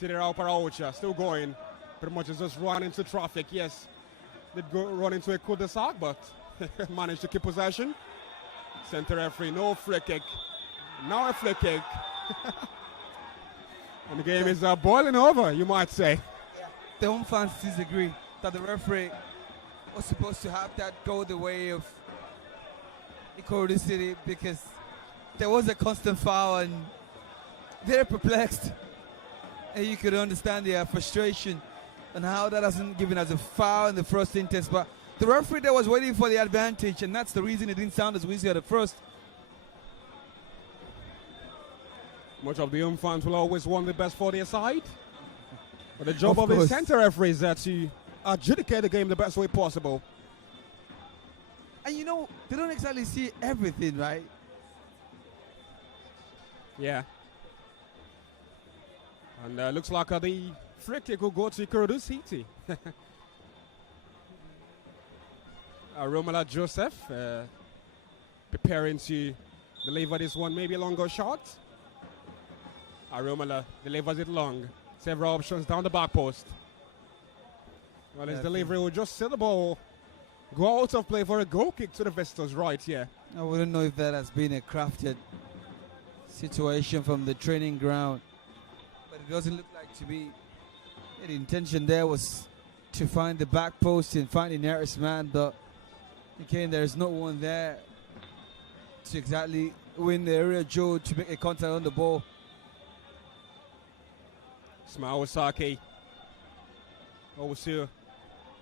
Chidera Paraocha still going. Pretty much just run into traffic. Yes, did go run into a cul-de-sac, but managed to keep possession. Center referee, no free kick. Now a free kick. And the game is boiling over, you might say. Yeah. The home fans disagree that the referee was supposed to have that go the way of IKORODU City, because there was a constant foul and they're perplexed. And you could understand their frustration and how that hasn't given us a foul in the first instance. But the referee there was waiting for the advantage, and that's the reason it didn't sound as easy at first. Much of the home fans will always want the best for their side. But the job of the center referee is to adjudicate the game the best way possible. And you know, they don't exactly see everything, right? Yeah. And looks like the free kick will go to IKORODU City. Romela Joseph preparing to deliver this one, maybe a longer shot. Romela delivers it long. Several options down the back post. Well, his delivery will just see the ball go out of play for a goal kick to the visitors right here. I wouldn't know if that has been a crafted situation from the training ground, but it doesn't look like to be. The intention there was to find the back post and find the nearest man, but again, there's no one there to exactly win the area Joe to make a contact on the ball. Ismail Wasaki also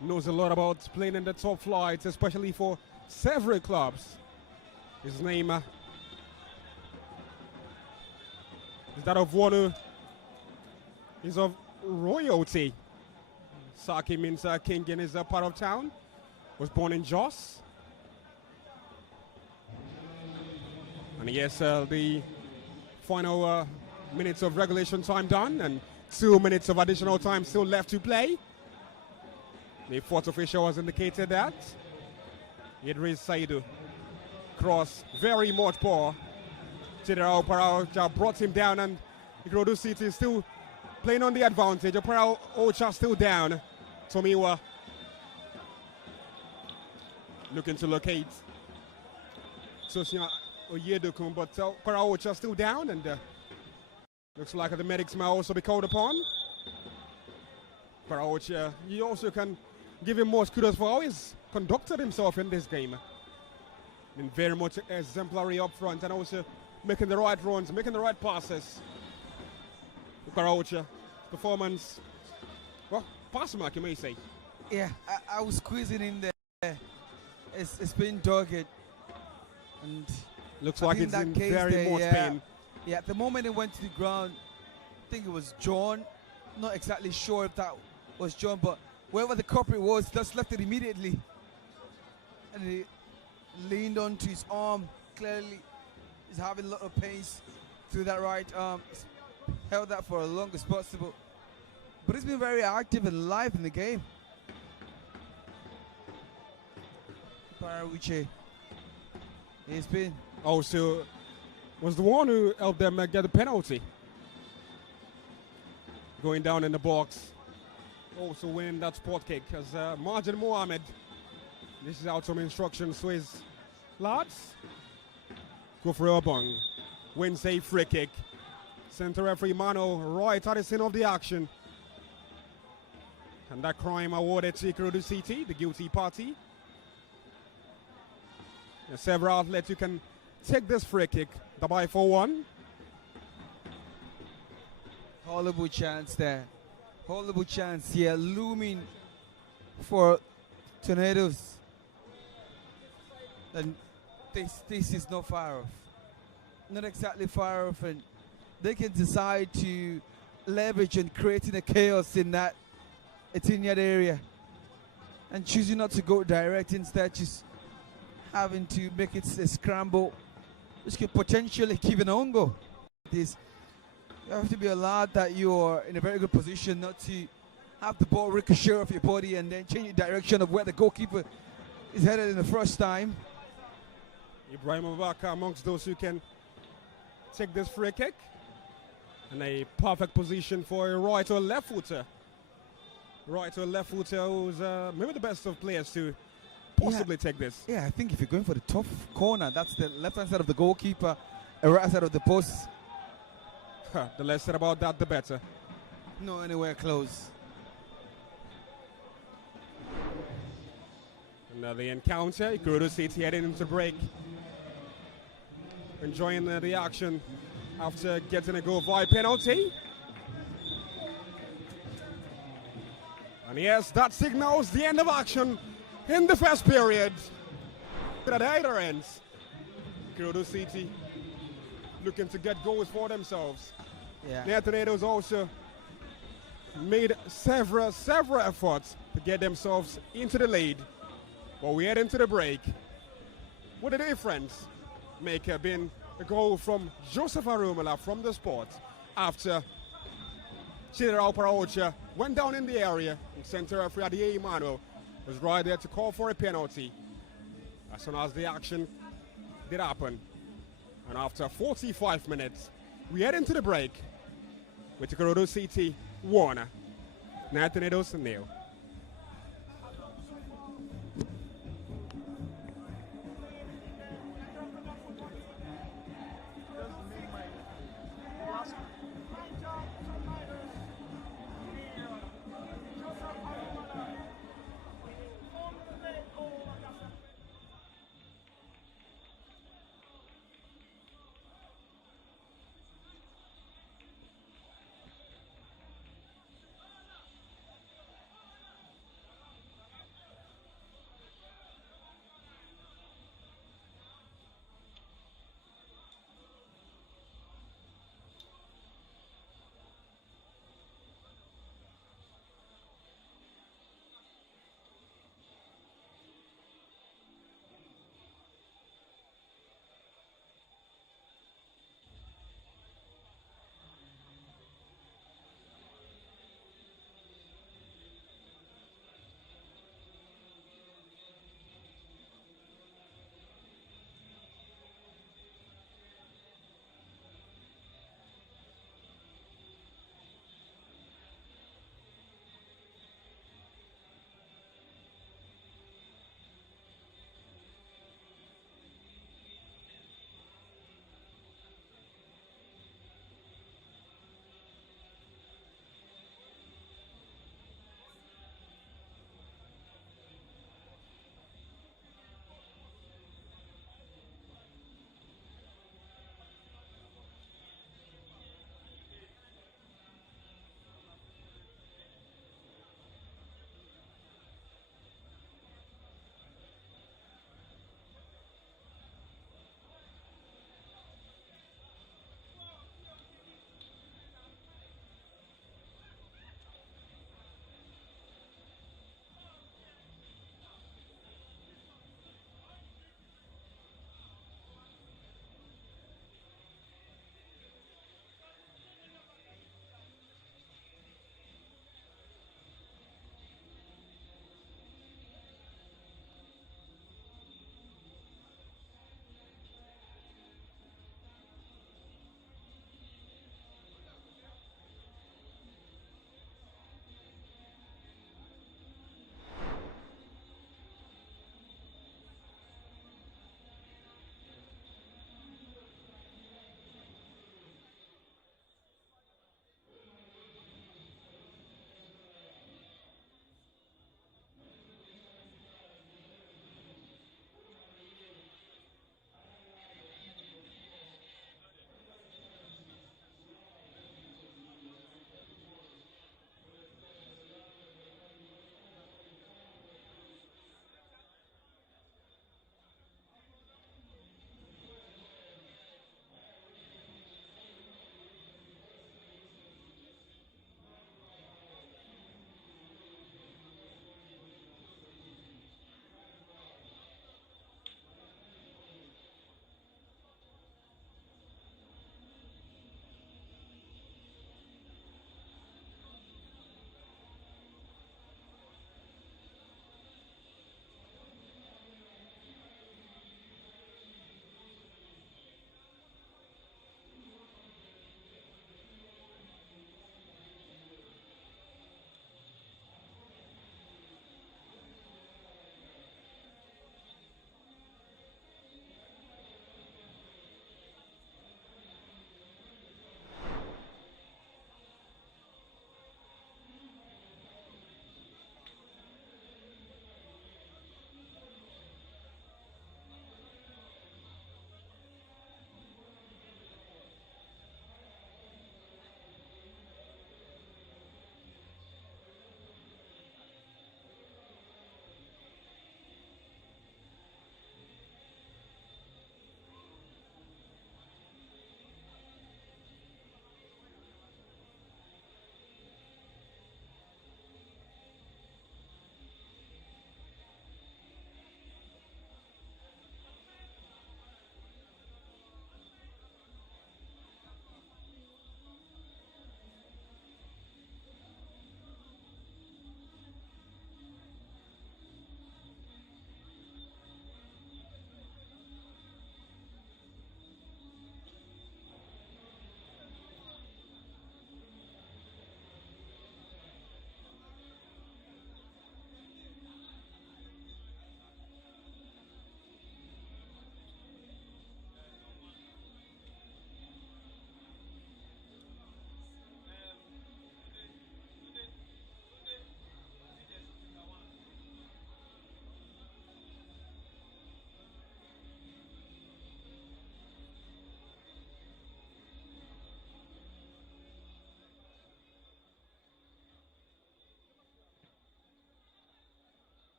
knows a lot about playing in the top flights, especially for several clubs. His name is that of one who is of royalty. Saki means king in his part of town. Was born in Jos. And yes, the final minutes of regulation time done, and 2 minutes of additional time still left to play. The fourth official has indicated that. Idris Saidu. Cross, very much poor. Chidera Opara brought him down, and IKORODU City is still playing on the advantage. Opara Ocha still down. Tomiwa looking to locate Sosia Oyedokun, but Opara Ocha still down, and looks like the medics may also be called upon. Opara Ocha, you also can give him more kudos for how he's conducted himself in this game. Been very much exemplary up front, and also making the right runs, making the right passes. Karaoche performance, well, pass mark, you may say. Yeah, I was squeezing in there. It's been dogged, and looks like it's in very much pain. Yeah, at the moment it went to the ground, I think it was John. Not exactly sure if that was John, but whoever the culprit was, just left it immediately, and he leaned onto his arm. Clearly, he's having a lot of pains through that right arm. He's held that for as long as possible, but he's been very active and live in the game. Parawiche, he's been also was the one who helped them get the penalty. Going down in the box, also winning that spot kick as Marjan Mohammed. This is out some instructions to his lads. Go for a bung. Wins a free kick. Center referee Mano right at the scene of the action. And that crime awarded to IKORODU City, the guilty party. There's several outlets you can take this free kick. The by for one. Horrible chance there. Horrible chance here, looming for Tornadoes. And this is not far off. Not exactly far off, and they can decide to leverage and creating a chaos in that 18-yard area and choosing not to go direct, instead just having to make it a scramble, which could potentially give an own goal. This, you have to be allowed that you're in a very good position not to have the ball ricochet off your body and then change the direction of where the goalkeeper is headed in the first time. Ibrahim Abubakar amongst those who can take this free kick. And a perfect position for a right or left footer. Right or left footer who's maybe the best of players to possibly take this. Yeah, I think if you're going for the tough corner, that's the left-hand side of the goalkeeper, the right side of the post. The less said about that, the better. No, anywhere close. Another encounter. IKORODU City heading into break. Enjoying the action after getting a goal via penalty. And yes, that signals the end of action in the first period. At either ends, IKORODU City looking to get goals for themselves. Yeah. The Tornadoes also made several efforts to get themselves into the lead. But we head into the break with a difference maker being a goal from Joseph Arumala from the spot after Chidera Opara went down in the area and center referee Adiye Emmanuel was right there to call for a penalty as soon as the action did happen. And after 45 minutes, we head into the break with IKORODU City 1, Tornadoes 0.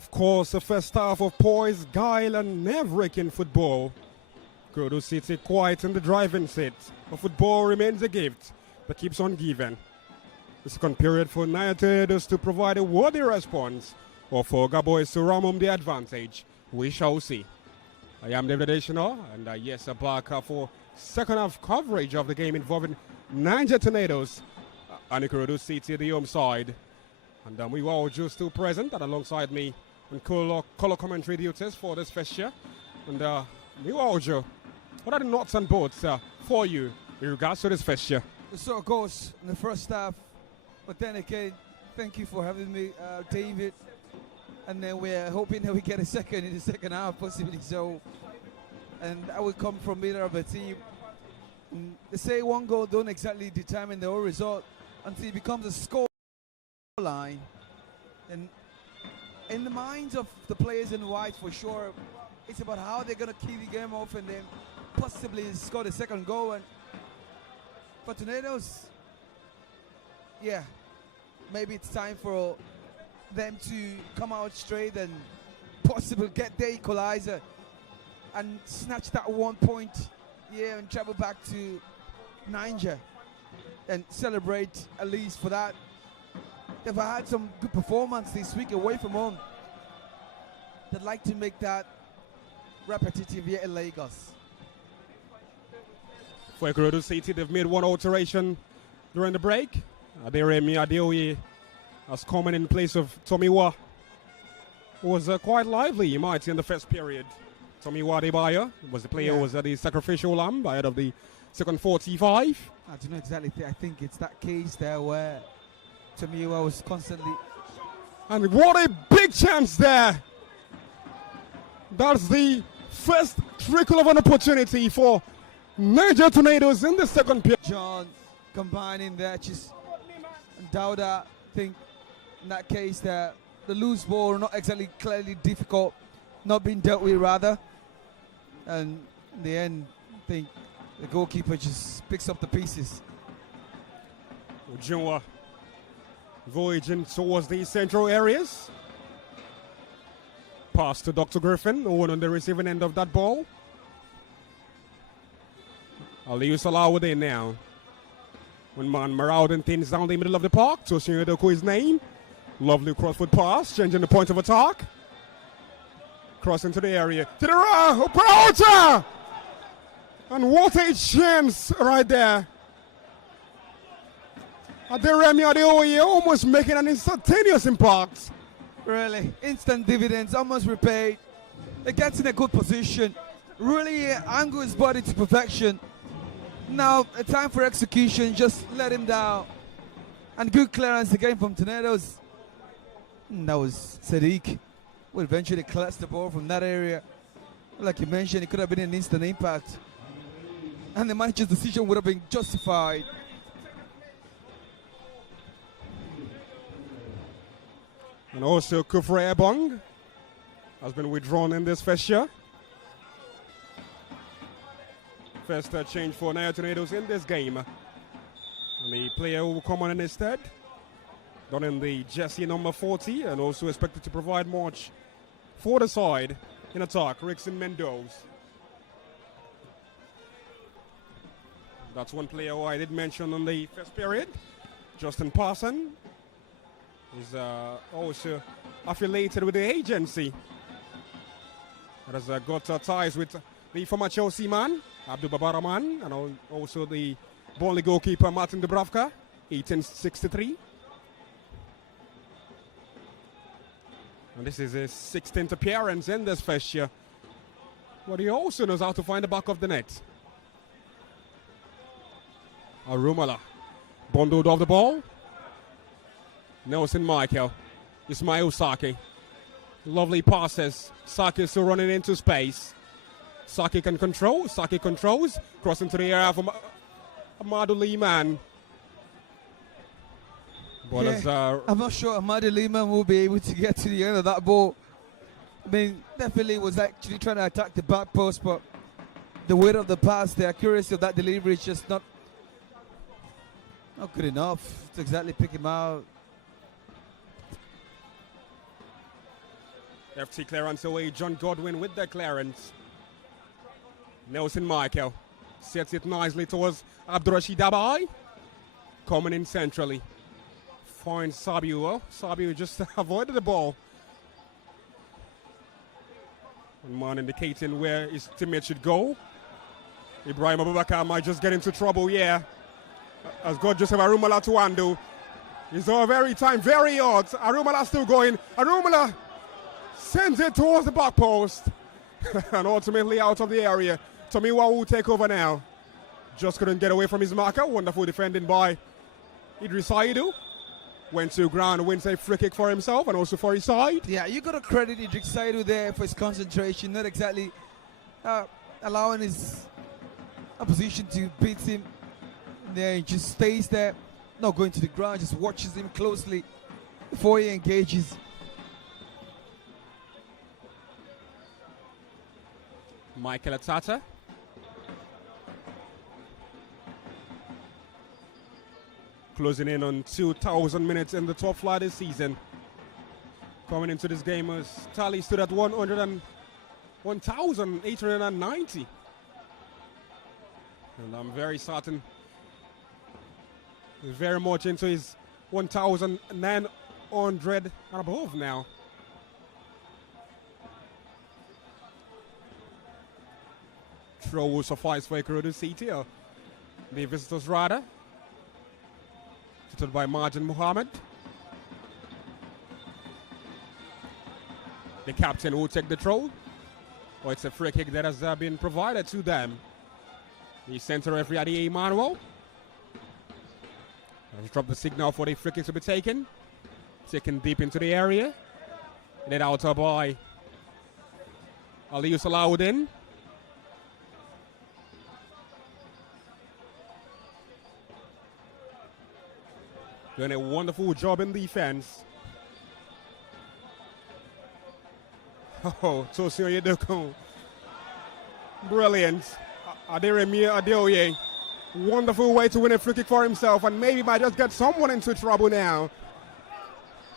Of course, the first half of poise, guile, and nerve-wracking football. IKORODU City quiet in the driving seat, but football remains a gift that keeps on giving. The second period for Nigerians to provide a worthy response, or for Gaboys to ram home the advantage. We shall see. I am David Adesina, and yes, back for second half coverage of the game involving Niger Tornadoes and IKORODU City, the home side. And we were all just still present, and alongside me on color commentary duties for this fixture. And we were all just, what are the nuts and bolts for you in regards to this fixture? So of course, in the first half, but then again, thank you for having me, David. And then we're hoping that we get a second in the second half, possibly so. And that will come from either of the team. And they say one goal don't exactly determine the whole result until it becomes a score line. And in the minds of the players in white, for sure, it's about how they're going to key the game off and then possibly score the second goal. And for Tornadoes, yeah, maybe it's time for them to come out straight and possibly get the equalizer and snatch that 1 point here and travel back to Niger and celebrate at least for that. They've had some good performance this week away from home. They'd like to make that repetitive here in Lagos. For IKORODU City, they've made one alteration during the break. Aderemi Adeoye has come in place of Tomiwa, who was quite lively, you might say, in the first period. Tomiwa Adebayo was the player who was the sacrificial lamb ahead of the second 45. I don't know exactly. I think it's that case there where Tomiwa was constantly... And what a big chance there! That's the first trickle of an opportunity for Niger Tornadoes in the second period. John combining there, just Dauda, I think in that case the loose ball not exactly clearly difficult, not being dealt with rather, and in the end I think the goalkeeper just picks up the pieces. Ujunwa voyaging towards the central areas. Pass to Dr. Griffin, who went on the receiving end of that ball. Aliyu Salah with it now. When man marauding things down the middle of the park, Tosin Edoko his name. Lovely crossfoot pass, changing the point of attack. Cross into the area. To the right, and what a chance right there. Aderemi Adeoye almost making an instantaneous impact. Really, instant dividends, almost repaid. He gets in a good position. Really angle his body to perfection. Now, a time for execution, just let him down. And good clearance again from Tornadoes. That was Sadiq, who eventually collapsed the ball from that area. Like you mentioned, it could have been an instant impact. And the manager's decision would have been justified. And also Kufre Ebong has been withdrawn in this fixture. First change for Niger Tornadoes in this game. And the player who will come on in instead, done in the jersey number 40, and also expected to provide much for the side in attack, Rickson Mendoza. That's one player who I did mention in the first period, Justin Parson. He's also affiliated with the agency that has got ties with the former Chelsea man, Abdul Babaraman, and also the Burnley goalkeeper, Martin Dubravka, 1863. And this is his 16th appearance in this fixture. But he also knows how to find the back of the net. Arumala bundled off the ball. Nelson Michael, Ismail Saki. Lovely passes. Saki still running into space. Saki can control. Saki controls. Crossing to the area from Amadou Liman. I'm not sure Amadou Liman will be able to get to the end of that ball. I mean, definitely was actually trying to attack the back post, but the weight of the pass, the accuracy of that delivery is just not good enough to exactly pick him out. FT clearance away. John Godwin with the clearance. Nelson Michael sets it nicely towards Abdurrashid Abai. Coming in centrally. Finds Sabiu. Sabiu just avoided the ball. One man indicating where his teammate should go. Ibrahim Abubakar might just get into trouble here. Has got Joseph Arumala to undo. He's all very time, very odd. Arumala still going. Arumala sends it towards the back post. And ultimately out of the area. Tomiwa will take over now. Just couldn't get away from his marker. Wonderful defending by Idris Saidu. Went to ground, wins a free kick for himself and also for his side. Yeah, you got to credit Idris Saidu there for his concentration, not exactly allowing his opposition to beat him. There he just stays there, not going to the ground, just watches him closely before he engages. Michael Atata. Closing in on 2,000 minutes in the top flight this season. Coming into this game, as tally stood at 1,890. And I'm very certain he's very much into his 1,900 and above now. Throw will suffice for IKORODU City, or the visitors rather. By Marjan Muhammad. The captain will take the throw. Oh, it's a free kick that has been provided to them. The center referee Adi Emmanuel has dropped the signal for the free kick to be taken. Taken deep into the area. Led out by Aliyu Salahuddin. Doing a wonderful job in defense. Oh, Tosin Oyedokun. Brilliant. Aderemi Adeoye. Wonderful way to win a free kick for himself, and maybe might just get someone into trouble now.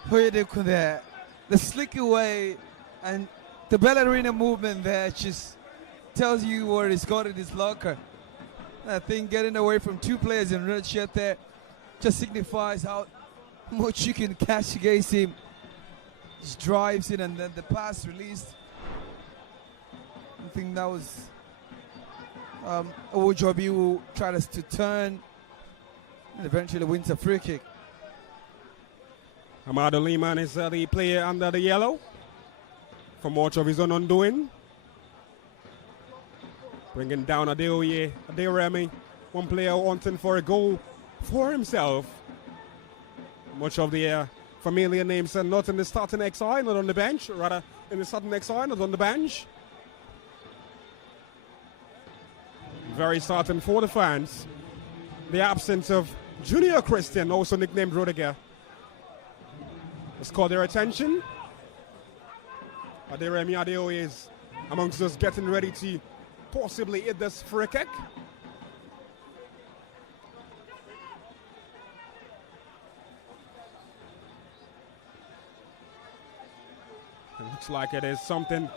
Oyedokun there. The slick away and the ballerina movement there just tells you where he's got in his locker. I think getting away from two players in red shirt there just signifies how much you can catch against him. Just drives in and then the pass released. I think that was Owojobi who tried us to turn and eventually wins a free kick. Amado Liman is the player under the yellow for much of his own undoing. Bringing down Adeoremi, one player wanting for a goal for himself. Much of the familiar names are not in the starting XI, not on the bench, rather in the starting XI, not on the bench. Very certain for the fans. The absence of Junior Christian, also nicknamed Rudiger, has caught their attention. Aderemi Adeoye is amongst us getting ready to possibly hit this free kick. It looks like it is something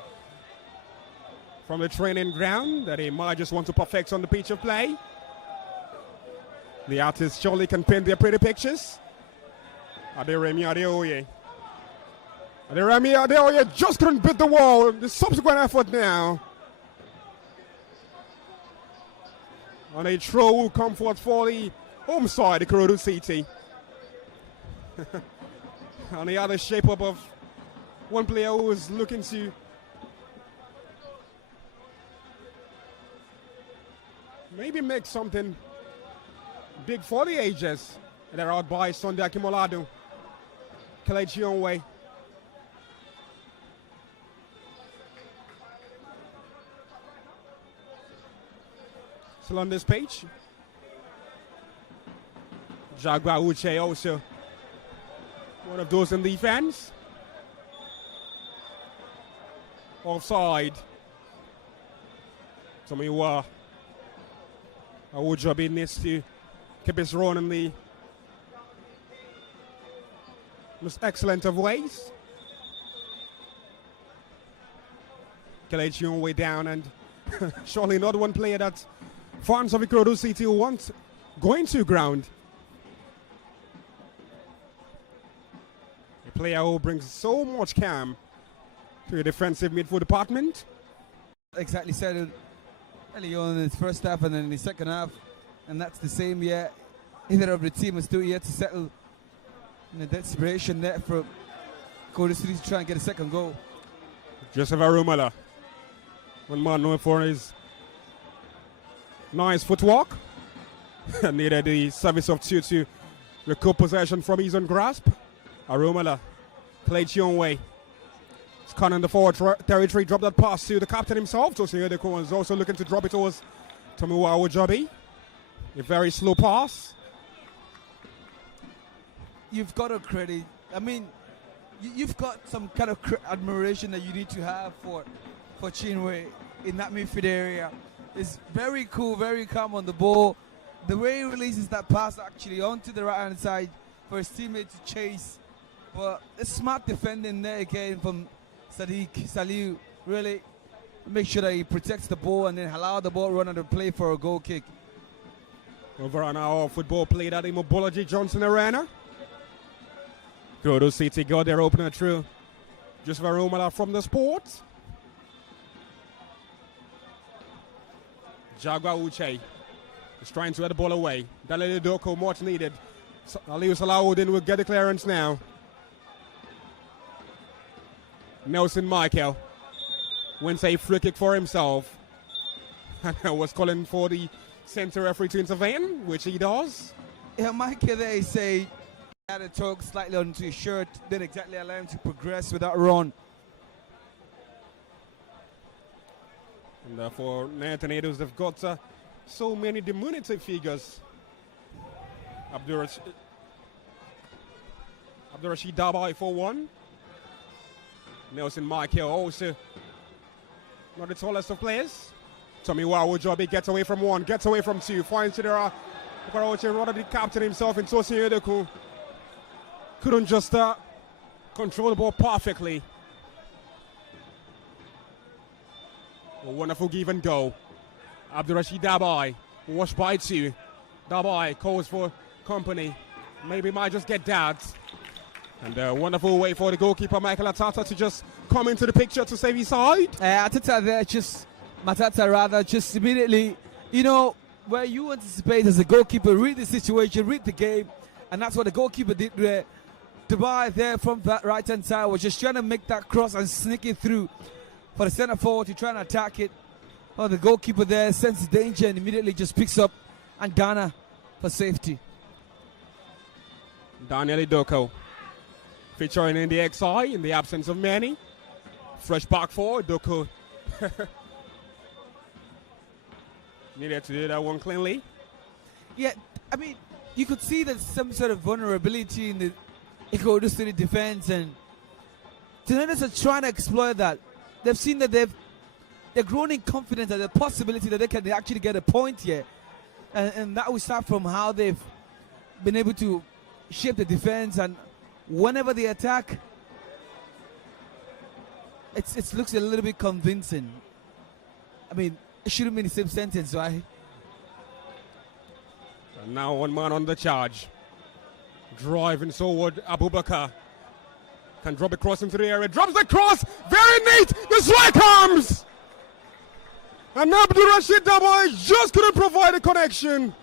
from the training ground that he might just want to perfect on the pitch of play. The artists surely can paint their pretty pictures. Aderemi Adeoye. Aderemi Adeoye just couldn't beat the wall. The subsequent effort now. On a throw will come forth for the home side, IKORODU City. On the other shape up of one player who is looking to maybe make something big for the ages. They're out by Sunday Akimoladu. Kelechi Onwe. Still on this page. Jagba Uche also one of those in defense. Offside. Tomiwa Awojobi needs to keep his run in the most excellent of ways. Calculate your own way down, and surely not one player that fans of IKORODU City want going to ground. A player who brings so much calm to the defensive midfield department. Exactly said it early on in his first half and then in the second half, and that's the same. Yeah, either of the team is still yet to settle in the desperation there for IKORODU City to try and get a second goal. Joseph Arumala, one man known for his nice footwork, needed the service of two to recoup possession from his own grasp. Arumala played your own way. It's caught in the forward territory, dropped that pass to the captain himself. Tosin Edeko is also looking to drop it towards Tomiwa Ojobi. A very slow pass. You've got to credit, I mean, you've got some kind of admiration that you need to have for Chinwe in that midfield area. It's very cool, very calm on the ball. The way he releases that pass actually onto the right hand side for his teammate to chase. But it's smart defending there again from Sadiq Saliu. Really make sure that he protects the ball and then allow the ball run under play for a goal kick. Over an hour of football played at Imobology Johnson Arena. IKORODU City got their opener through. Just Varumala from the sport. Jaguar Uche is trying to let the ball away. Dalili Doko, much needed. Aliu Salawuddin will get the clearance now. Nelson Michael wins a free kick for himself. And was calling for the center referee to intervene, which he does. Yeah, Michael there say had a tug slightly onto his shirt, didn't exactly allow him to progress with that run. And for Tornadoes, they've got so many diminutive figures. Abdurrashid Dabai for one. Nelson Michael also not the tallest of players. Tomiwa Ojobi gets away from one, gets away from two, finds Chidera Okoroche, rather the captain himself in Tosin Edeku. Couldn't just control the ball perfectly. A wonderful give and go. Abdurrashid Dabai, washed by two. Dabai calls for company. Maybe might just get that. And a wonderful way for the goalkeeper Michael Atata to just come into the picture to save his side. Atata there, Matata rather, just immediately, you know, where you anticipate as a goalkeeper, read the situation, read the game, and that's what the goalkeeper did there. Dabai there from that right hand side was just trying to make that cross and sneak it through for the centre forward to try and attack it. Oh, the goalkeeper there senses danger and immediately just picks up and Ghana for safety. Daniel Idoko featuring in the XI in the absence of many. Fresh back forward, Idoko needed to do that one cleanly. Yeah, I mean, you could see that some sort of vulnerability in the IKORODU City defense, and Tornadoes are trying to exploit that. They've seen that they're grown in confidence at the possibility that they can actually get a point here, and that will start from how they've been able to shape the defense, and whenever they attack, it looks a little bit convincing. I mean, it shouldn't be in the same sentence, right? And now one man on the charge. Driving forward, Abubakar can drop a cross into the area. Drops the cross, very neat. The strike comes, and Abdurrashid Dabai just couldn't provide a connection.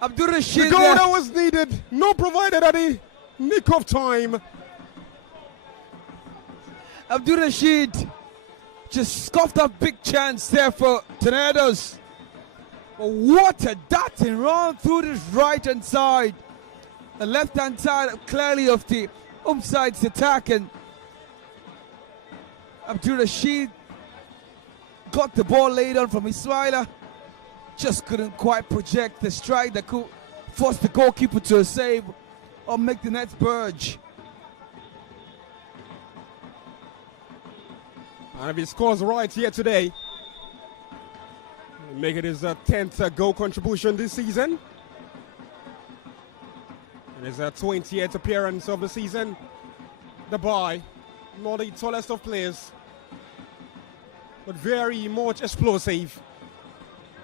Abdurrashid, the goal that was needed, not provided at the nick of time. Abdurrashid just scoffed a big chance there for Tornadoes. But what a darting run through this right hand side. The left hand side clearly of the side's attack, and Abdurrashid got the ball laid on from Ismaila. Just couldn't quite project the strike that could force the goalkeeper to a save or make the net purge. And if he scores right here today, make it his 10th goal contribution this season. And his 20th appearance of the season. The boy, not the tallest of players, but very much explosive.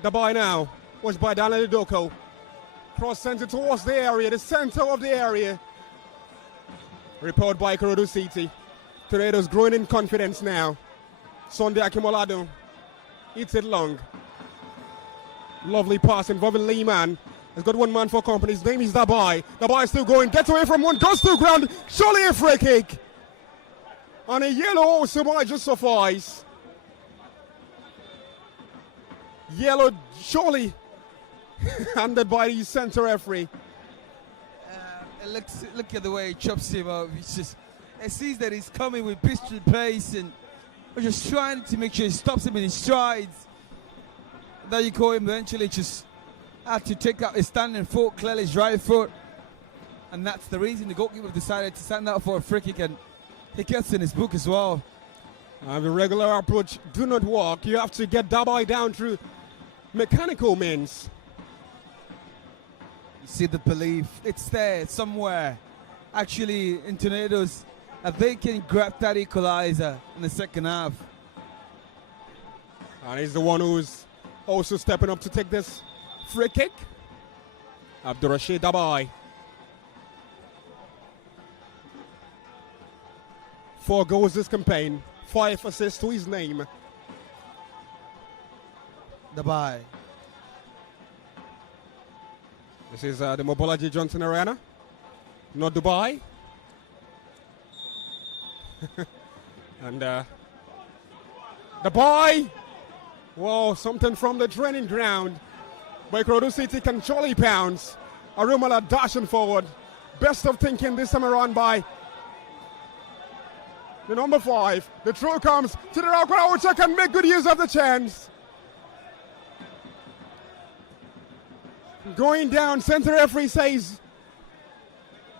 The ball now was by Daniel Idoko. Cross center towards the area, the center of the area. Report by IKORODU City. Tornadoes growing in confidence now. Sunday Akimolado hits it long. Lovely pass involving Lehman. Has got one man for company. His name is Dabai. Dabai is still going. Gets away from one. Goes to the ground. Surely a free kick. And a yellow also might just suffice. Yellow surely handed by the center referee. Look at the way he chops him up. It sees that he's coming with pistol pace, and we're just trying to make sure he stops him in his strides. Then you call him eventually just had to take out his standing foot, clearly his right foot. And that's the reason the goalkeeper decided to stand out for a free kick, and he gets in his book as well. The regular approach do not work. You have to get Dabai down through mechanical means. You see the belief, it's there somewhere. Actually, in Tornadoes, they can grab that equalizer in the second half. And he's the one who's also stepping up to take this free kick. Abdurrashid Dabai. 4 goals this campaign, 5 assists to his name. Dabai. This is the Mobolaji Johnson Arena, not Dubai. And Dabai. Whoa, something from the training ground. But IKORODU City can surely pounce. Arumala dashing forward. Best of thinking this time around by the number 5. The throw comes to the Rakwara, which can make good use of the chance. Going down, center referee says,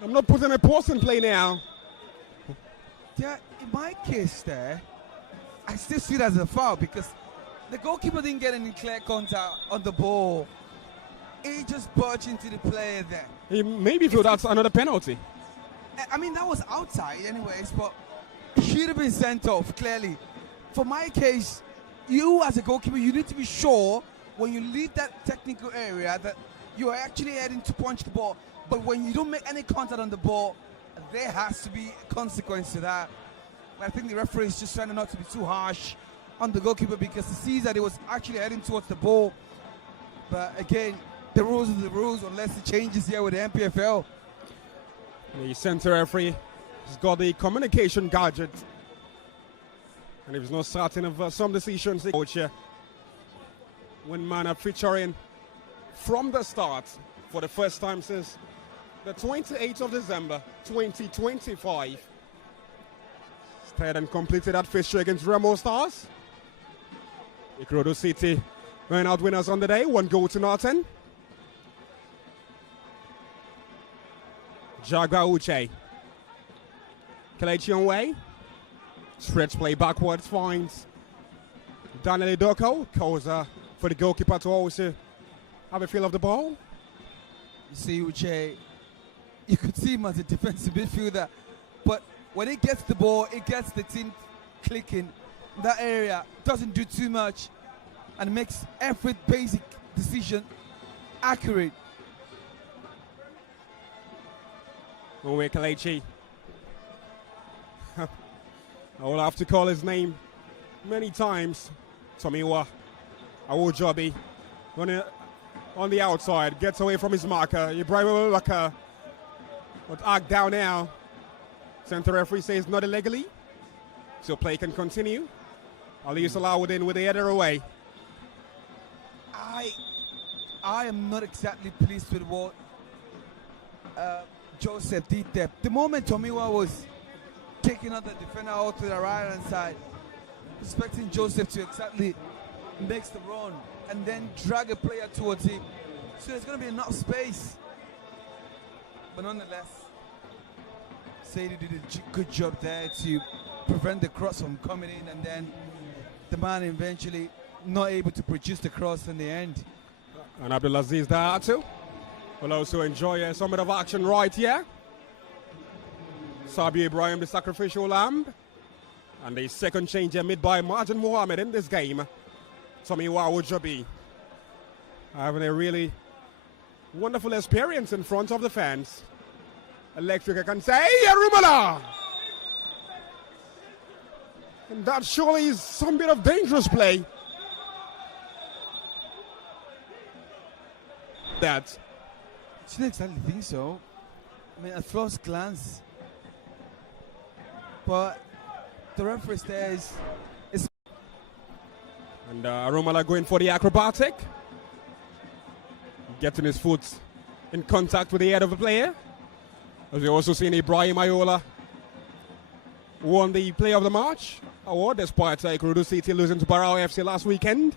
I'm not putting a post in play now. Yeah, in my case there, I still see it as a foul because the goalkeeper didn't get any clear contact on the ball. He just barged into the player there. He maybe feel that's another penalty. I mean, that was outside anyways, but he should have been sent off, clearly. For my case, you as a goalkeeper, you need to be sure when you leave that technical area that you are actually heading to punch the ball. But when you don't make any contact on the ball, there has to be a consequence to that. And I think the referee is just trying not to be too harsh on the goalkeeper because he sees that he was actually heading towards the ball. But again, the rules are the rules unless it changes here with the NPFL. The center referee has got the communication gadget. And he was not certain of some decisions. Coach when man are featuring from the start for the first time since the 28th of December 2025. Stayed and completed that fixture against Remo Stars. IKORODU City going out winners on the day, 1-0. Jagba Uche. Kelechi Onwe. Stretch play backwards, finds Daniel Idoko. Calls for the goalkeeper to also have a feel of the ball. You see Uche, you could see him as a defensive midfielder, but when he gets the ball, it gets the team clicking. That area doesn't do too much and makes every basic decision accurate. Onwe Kelechi. I will have to call his name many times. Tomiwa Awojobi on the outside, gets away from his marker. Ibrahim Abubakar, but arc down now. Center referee says not illegally, so play can continue. Ali Salawuddin with the header away. I am not exactly pleased with what Joseph did there. The moment Tomiwa was taking out the defender out to the right hand side, expecting Joseph to exactly make the run and then drag a player towards him. So there's going to be enough space. But nonetheless, Sadie did a good job there to prevent the cross from coming in, and then the man eventually not able to produce the cross in the end. And Abdulaziz Dahatu will also enjoy some bit of action right here. Sabi Ibrahim, the sacrificial lamb. And the second change made by Martin Mohammed in this game. Tomiwa Ojobi having a really wonderful experience in front of the fans. Electric, I can say, Arumala! And that surely is some bit of dangerous play. That. I didn't exactly think so. I mean, at first glance. But the referee says it's. And Arumala going for the acrobatic. Getting his foot in contact with the head of the player. As we also seen Ibrahim Ayola won the Player of the Match award despite IKORODU City losing to Barao FC last weekend.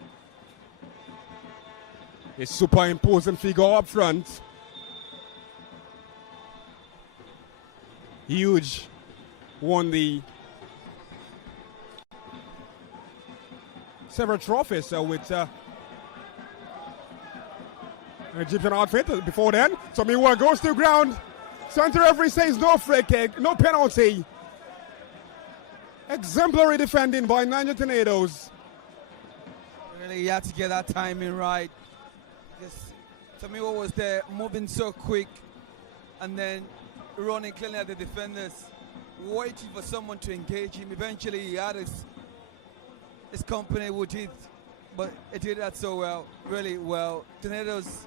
A superimposing figure up front. Huge. Won the several trophies with Egyptian outfit before then. Tomiwa goes to ground. Center referee says no free kick, no penalty. Exemplary defending by Niger Tornadoes. Really, you had to get that timing right. Because Tomiwa was there moving so quick and then running clearly at the defenders, waiting for someone to engage him. Eventually he had his company would hit, but it did that so well, really well. Tornadoes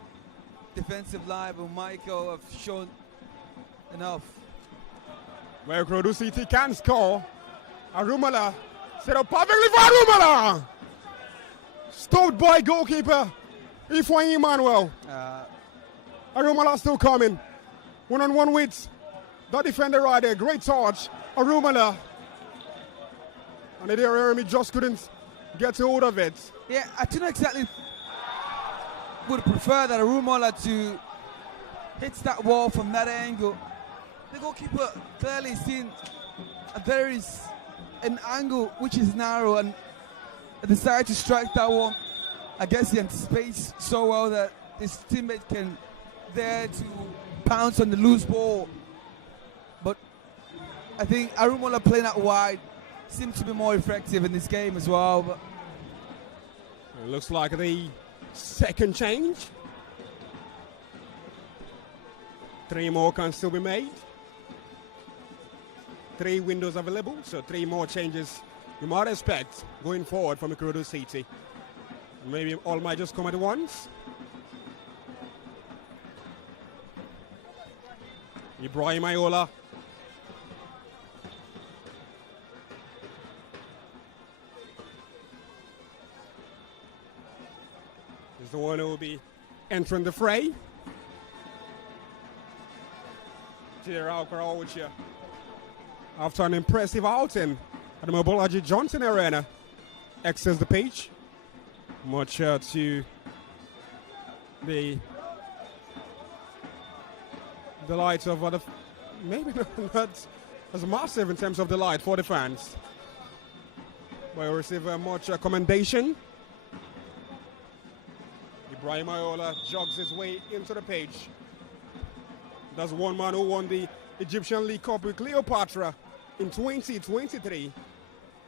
defensive line and Michael have shown enough. Well, IKORODU City can score. Arumala set up perfectly for Arumala. Stopped by goalkeeper Ifeanyi Emmanuel. Arumala still coming. One-on-one with the defender right there. Great touch. Arumala. And the Jeremy just couldn't get hold of it. Yeah, I don't exactly would prefer that Arumala to hit that wall from that angle. The goalkeeper clearly seen there is an angle which is narrow and decided to strike that one. I guess he anticipates so well that his teammate can there to pounce on the loose ball. But I think Arumala playing out wide seems to be more effective in this game as well. But it looks like the second change. 3 more can still be made. 3 windows available, so 3 more changes you might expect going forward from IKORODU City. Maybe all might just come at once. Ibrahim Ayola. Is the one who will be entering the fray. After an impressive outing at the Mobolaji Johnson Arena, exits the pitch, much to the delight of other, maybe not as massive in terms of delight for the fans. But will receive much commendation. Ibrahim Ayola jogs his way into the pitch. That's one man who won the Egyptian League Cup with Cleopatra in 2023.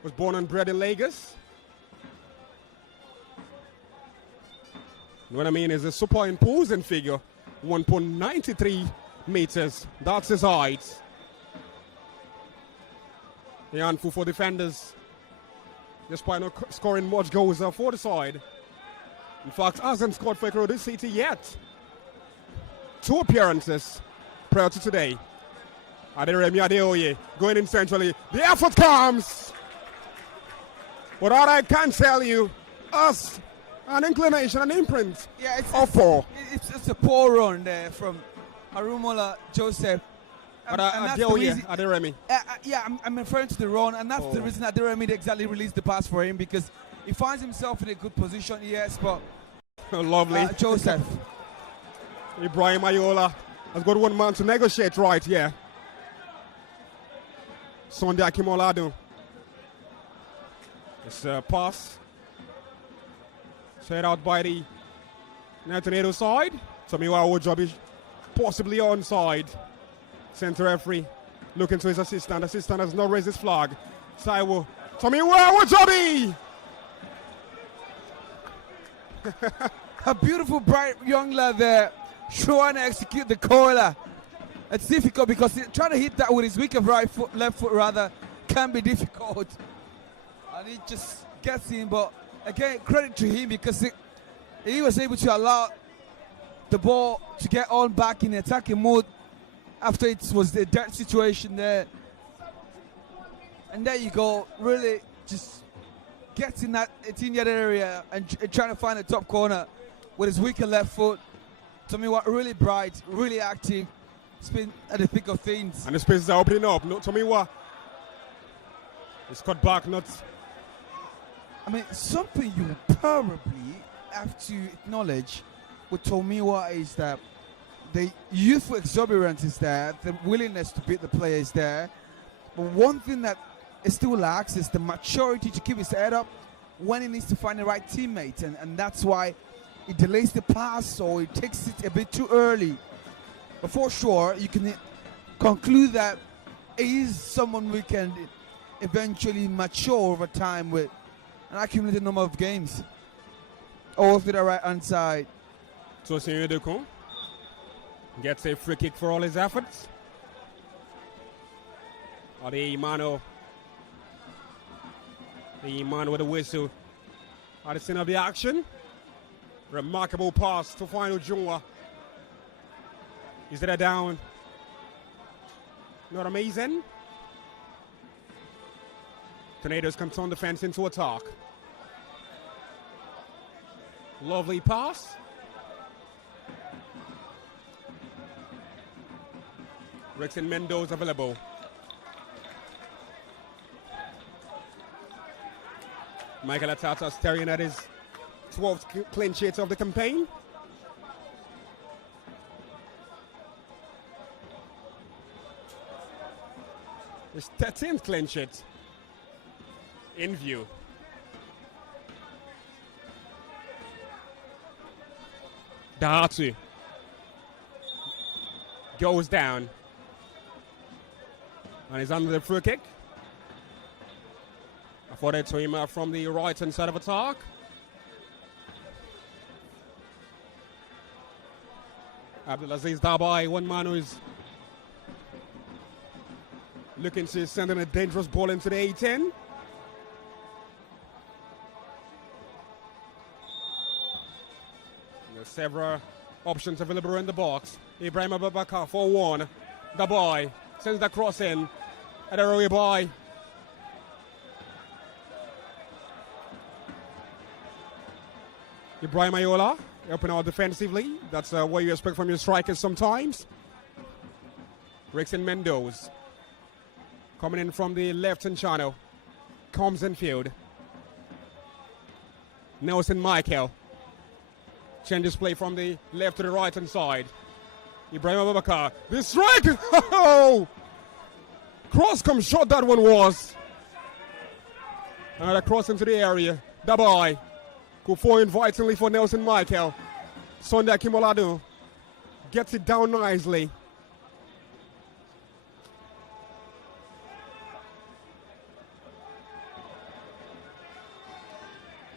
Was born and bred in Lagos. What I mean is a superimposing figure, 1.93 meters. That's his height. A handful for defenders, despite not scoring much goals for the side. In fact, hasn't scored for IKORODU City yet. 2 appearances prior to today. Aderemi Adeoye going in centrally. The effort comes. But all I can tell you, us, an inclination, an imprint of 4. It's a poor run there from Arumala Joseph. But Adeoye, Aderemi. Yeah, I'm referring to the run, and that's the reason Aderemi exactly released the pass for him, because he finds himself in a good position, yes, but lovely. Joseph. Ibrahim Ayola has got one man to negotiate right here. Sunday Akimoladu. It's a pass. Set out by the Tornado side. Tomiwa Ojobi possibly onside. Center referee looking to his assistant. Assistant has not raised his flag. Taiwo Tommy Wow, Joby! A beautiful, bright young lad there trying to execute the corner. It's difficult because trying to hit that with his weaker left foot rather, can be difficult. And he just gets in, but again, credit to him because he was able to allow the ball to get on back in the attacking mode after it was the dirt situation there. And there you go, really just gets in that area and trying to find the top corner with his weaker left foot. To me, what really bright, really active, spin at the thick of things. And the spaces are opening up. No, Tommy Wa. It's cut back, not. I mean, something you probably have to acknowledge with Tomiwa is that the youthful exuberance is there, the willingness to beat the player is there. But one thing that it still lacks is the maturity to keep his head up when he needs to find the right teammate. And that's why he delays the pass or he takes it a bit too early. But for sure, you can conclude that he is someone we can eventually mature over time with an accumulated number of games. All to the right hand side. So Senor Ducon gets a free kick for all his efforts. Or the Imano with a whistle at the center of the action. Remarkable pass to final Ujungwa. Is that down? Not amazing. Tornadoes come on defense into attack. Lovely pass. Rexon Mendoza available. Michael Atata staring at his 12th clean sheet of the campaign. His 13th clean sheet in view. Dahatu goes down and is under the free kick. Afforded to him from the right hand side of attack. Abdulaziz Dabai, one man who is looking to send in a dangerous ball into the A10. There's several options available in the box. Ibrahim Abubakar for one. Dabai sends the cross in. Adaroye by. Ibrahim Ayola, helping out defensively. That's what you expect from your strikers sometimes. Rexon Mendoza coming in from the left-hand channel. Comes in field. Nelson Michael changes play from the left to the right-hand side. Ibrahim Abubakar, the strike! Oh! Cross comes short, that one was. Another cross into the area. Dabai. Go for invitingly for Nelson Michael. Sunday Kimoladu gets it down nicely.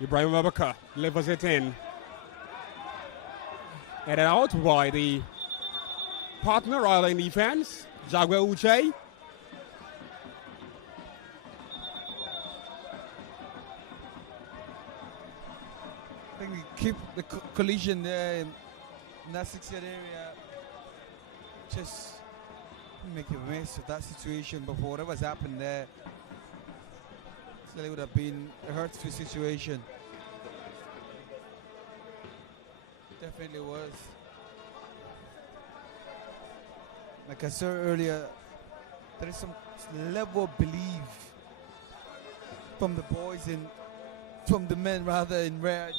Ibrahim Abubakar levels it in. Headed out by the partner rather in defense, Jaguar Uche. I think we keep the collision there in that 6-yard area. Just make a mess of that situation, but for whatever's happened there, it would have been a hurtful situation. Definitely was. Like I said earlier, there is some level of belief from the boys and from the men rather in red.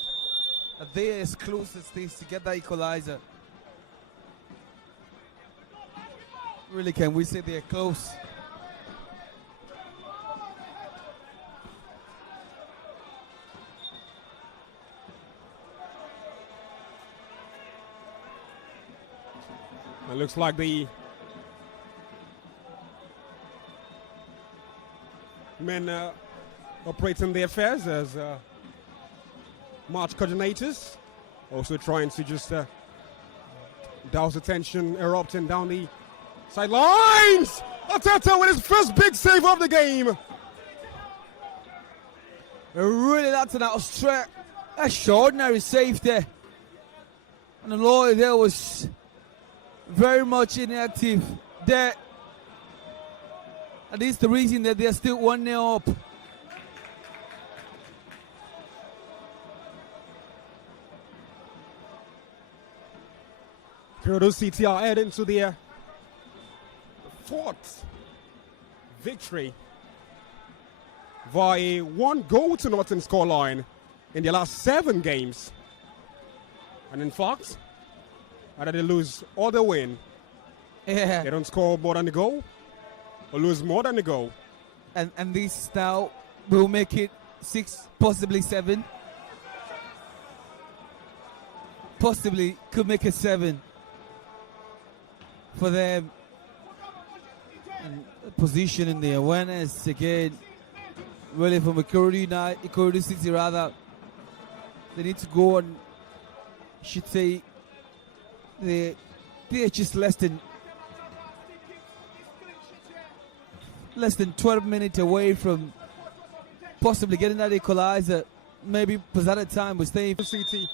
They're as close as this to get that equalizer. Really, can we say they're close? It looks like the men operating the affairs as match coordinators, also trying to just douse the tension erupting down the sidelines. Ateta with his first big save of the game. Really, that's an extraordinary save there. And the lawyer there was very much inactive there. And this is the reason that they're still 1-0 up. IKORODU City are heading to their fourth victory via a 1-0-0 scoreline in their last 7 games. And in fact, either they lose or they win. Yeah. They don't score more than a goal or lose more than a goal. And this now will make it 6, possibly 7. Possibly could make it 7 for them. And position in the awareness again, really from IKORODU City rather. They need to go on, should say, they're just less than 12 minutes away from possibly getting that equalizer. Maybe because at the time was staying. City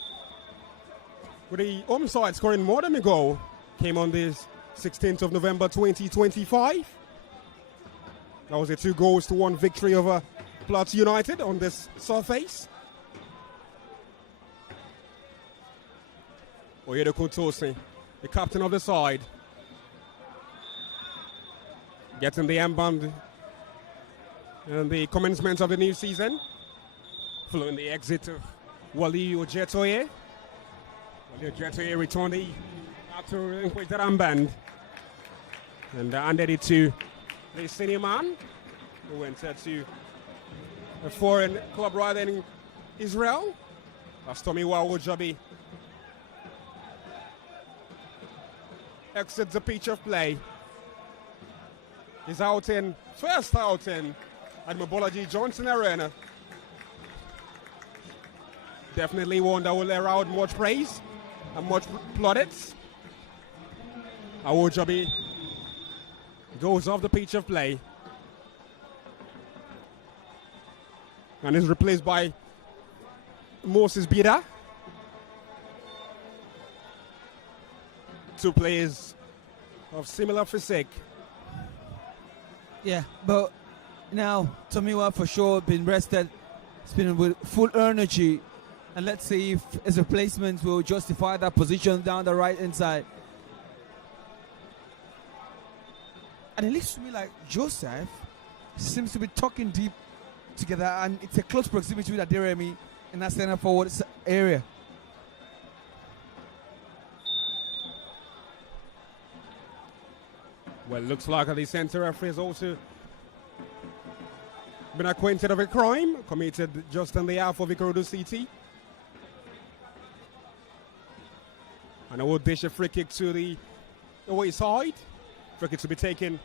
with the home side scoring more than a goal came on this 16th of November 2025. That was a 2-1 victory over Plateau United on this surface. Oyedepo Tosin, the captain of the side, getting the armband and the commencement of the new season, following the exit of Wali Ojetoye. Wali Ojetoye returned after relinquished that armband and handed it to the senior man who went to a foreign club rather in Israel. That's Tomiwa Ojabi. Exits the pitch of play. His outing, first outing at Mobolaji Johnson Arena. Definitely one that will air out much praise and much plaudits. Awojabi goes off the pitch of play and is replaced by Moses Bida. 2 players of similar physique. Yeah, but now Tomiwa for sure been rested. It's been with full energy, and let's see if his replacements will justify that position down the right hand side. And it looks to me like Joseph seems to be talking deep together, and it's a close proximity with Aderemi in that center forward area. Well, looks like the centre referee has also been acquainted of a crime committed just on the half of IKORODU City. And I will dish a free kick to the away side. Free kick to be taken.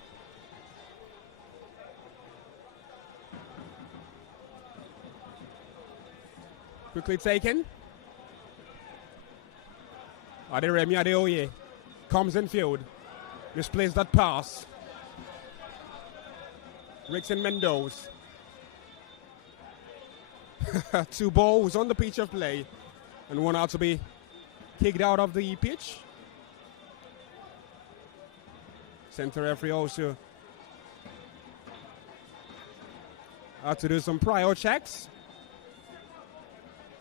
Quickly taken. Aderemi Adeoye comes in field. Misplays that pass. Rickson Mendoza. 2 balls on the pitch of play, and one out to be kicked out of the pitch. Center referee also had to do some prior checks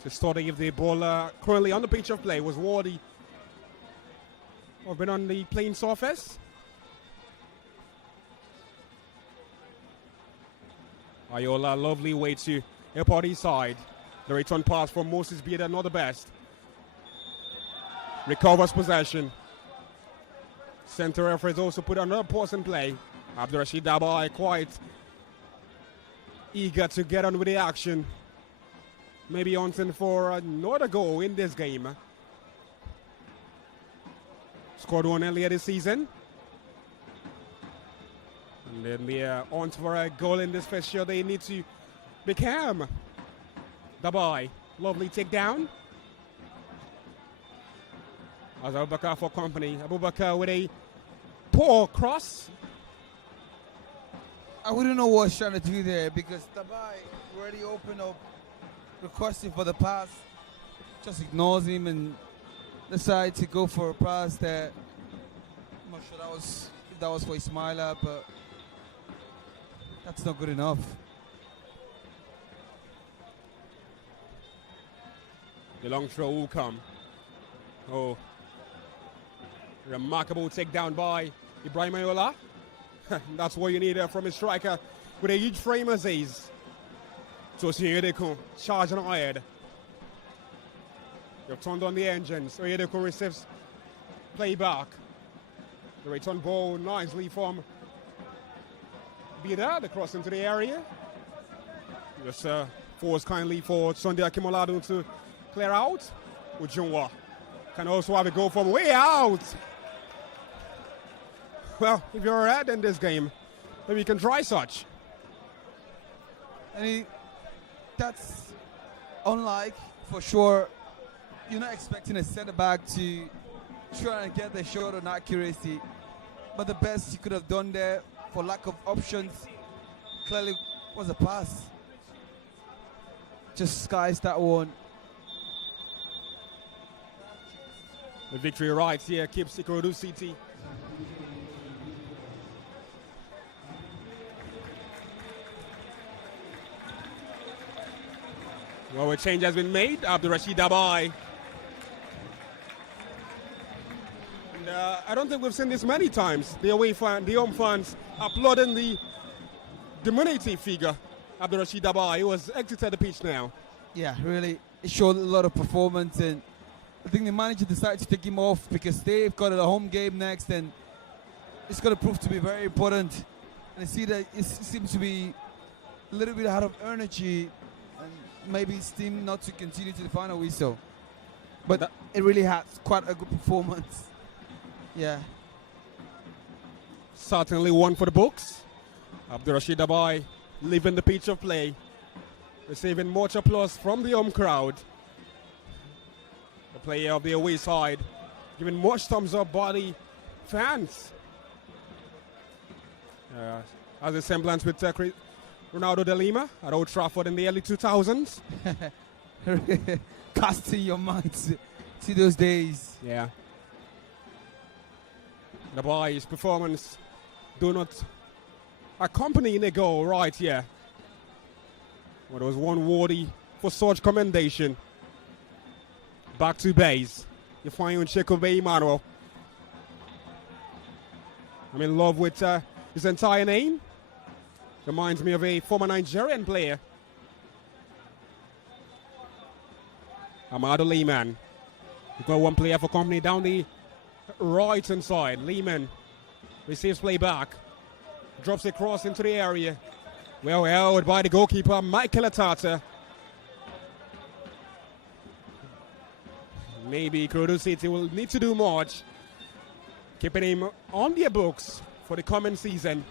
to study if the ball currently on the pitch of play was worthy of being on the playing surface. Ayola, lovely way to help out his side. The return pass from Moses Bida, not the best. Recovers possession. Center referees also put another pause in play. Abdurrashid Dabai quite eager to get on with the action. Maybe hunting for another goal in this game. Scored one earlier this season. And then they are on for a goal in this fixture. They need to Beckham. Dabai. Lovely takedown. As Abubakar for company. Abubakar with a poor cross. I wouldn't know what he's trying to do there because Dabai already opened up, requesting for the pass. Just ignores him and decides to go for a pass that I'm not sure if that was for Ismaila, but that's not good enough. The long throw will come. Oh. Remarkable takedown by Ibrahim Ayola. That's what you need from a striker with a huge frame as is. Tosin Oyedekun charging ahead. You've turned on the engines. Oyedekun receives play back. The return ball nicely from Bida. The cross into the area. Just force kindly for Sunday Akimoladu to clear out. Ujunwa can also have a goal from way out. Well, if you're ahead in this game, maybe you can try such. And that's unlike, for sure, you're not expecting a centre-back to try and get the shot on accuracy. But the best you could have done there, for lack of options, clearly was a pass. Just skies that one. The victory right here keeps IKORODU City. Well, a change has been made. Abdurrashid Dabai. And I don't think we've seen this many times. The home fans applauding the diminutive figure, Abdurrashid Dabai, who has exited the pitch now. Yeah, really, it showed a lot of performance, and I think the manager decided to take him off because they've got a home game next, and it's going to prove to be very important. And I see that it seems to be a little bit out of energy, and maybe steam not to continue to the final whistle. But it really had quite a good performance. Yeah. Certainly one for the books. Abdurrashid Dabai leaving the pitch of play, receiving much applause from the home crowd. The player of the away side giving much thumbs up by the fans. Has a semblance with Ronaldo de Lima at Old Trafford in the early 2000s. Casting your mind to those days. Yeah. Dabai's performance do not accompany the goal right here. Well, there was one worthy for such commendation. Back to base. You find Chekobe Emmanuel. I'm in love with his entire name. Reminds me of a former Nigerian player. Amadu Lehman. You've got one player for company down the right hand side. Lehman receives play back. Drops it across into the area. Well held by the goalkeeper, Michael Atata. Maybe IKORODU City will need to do much, keeping him on their books for the coming season.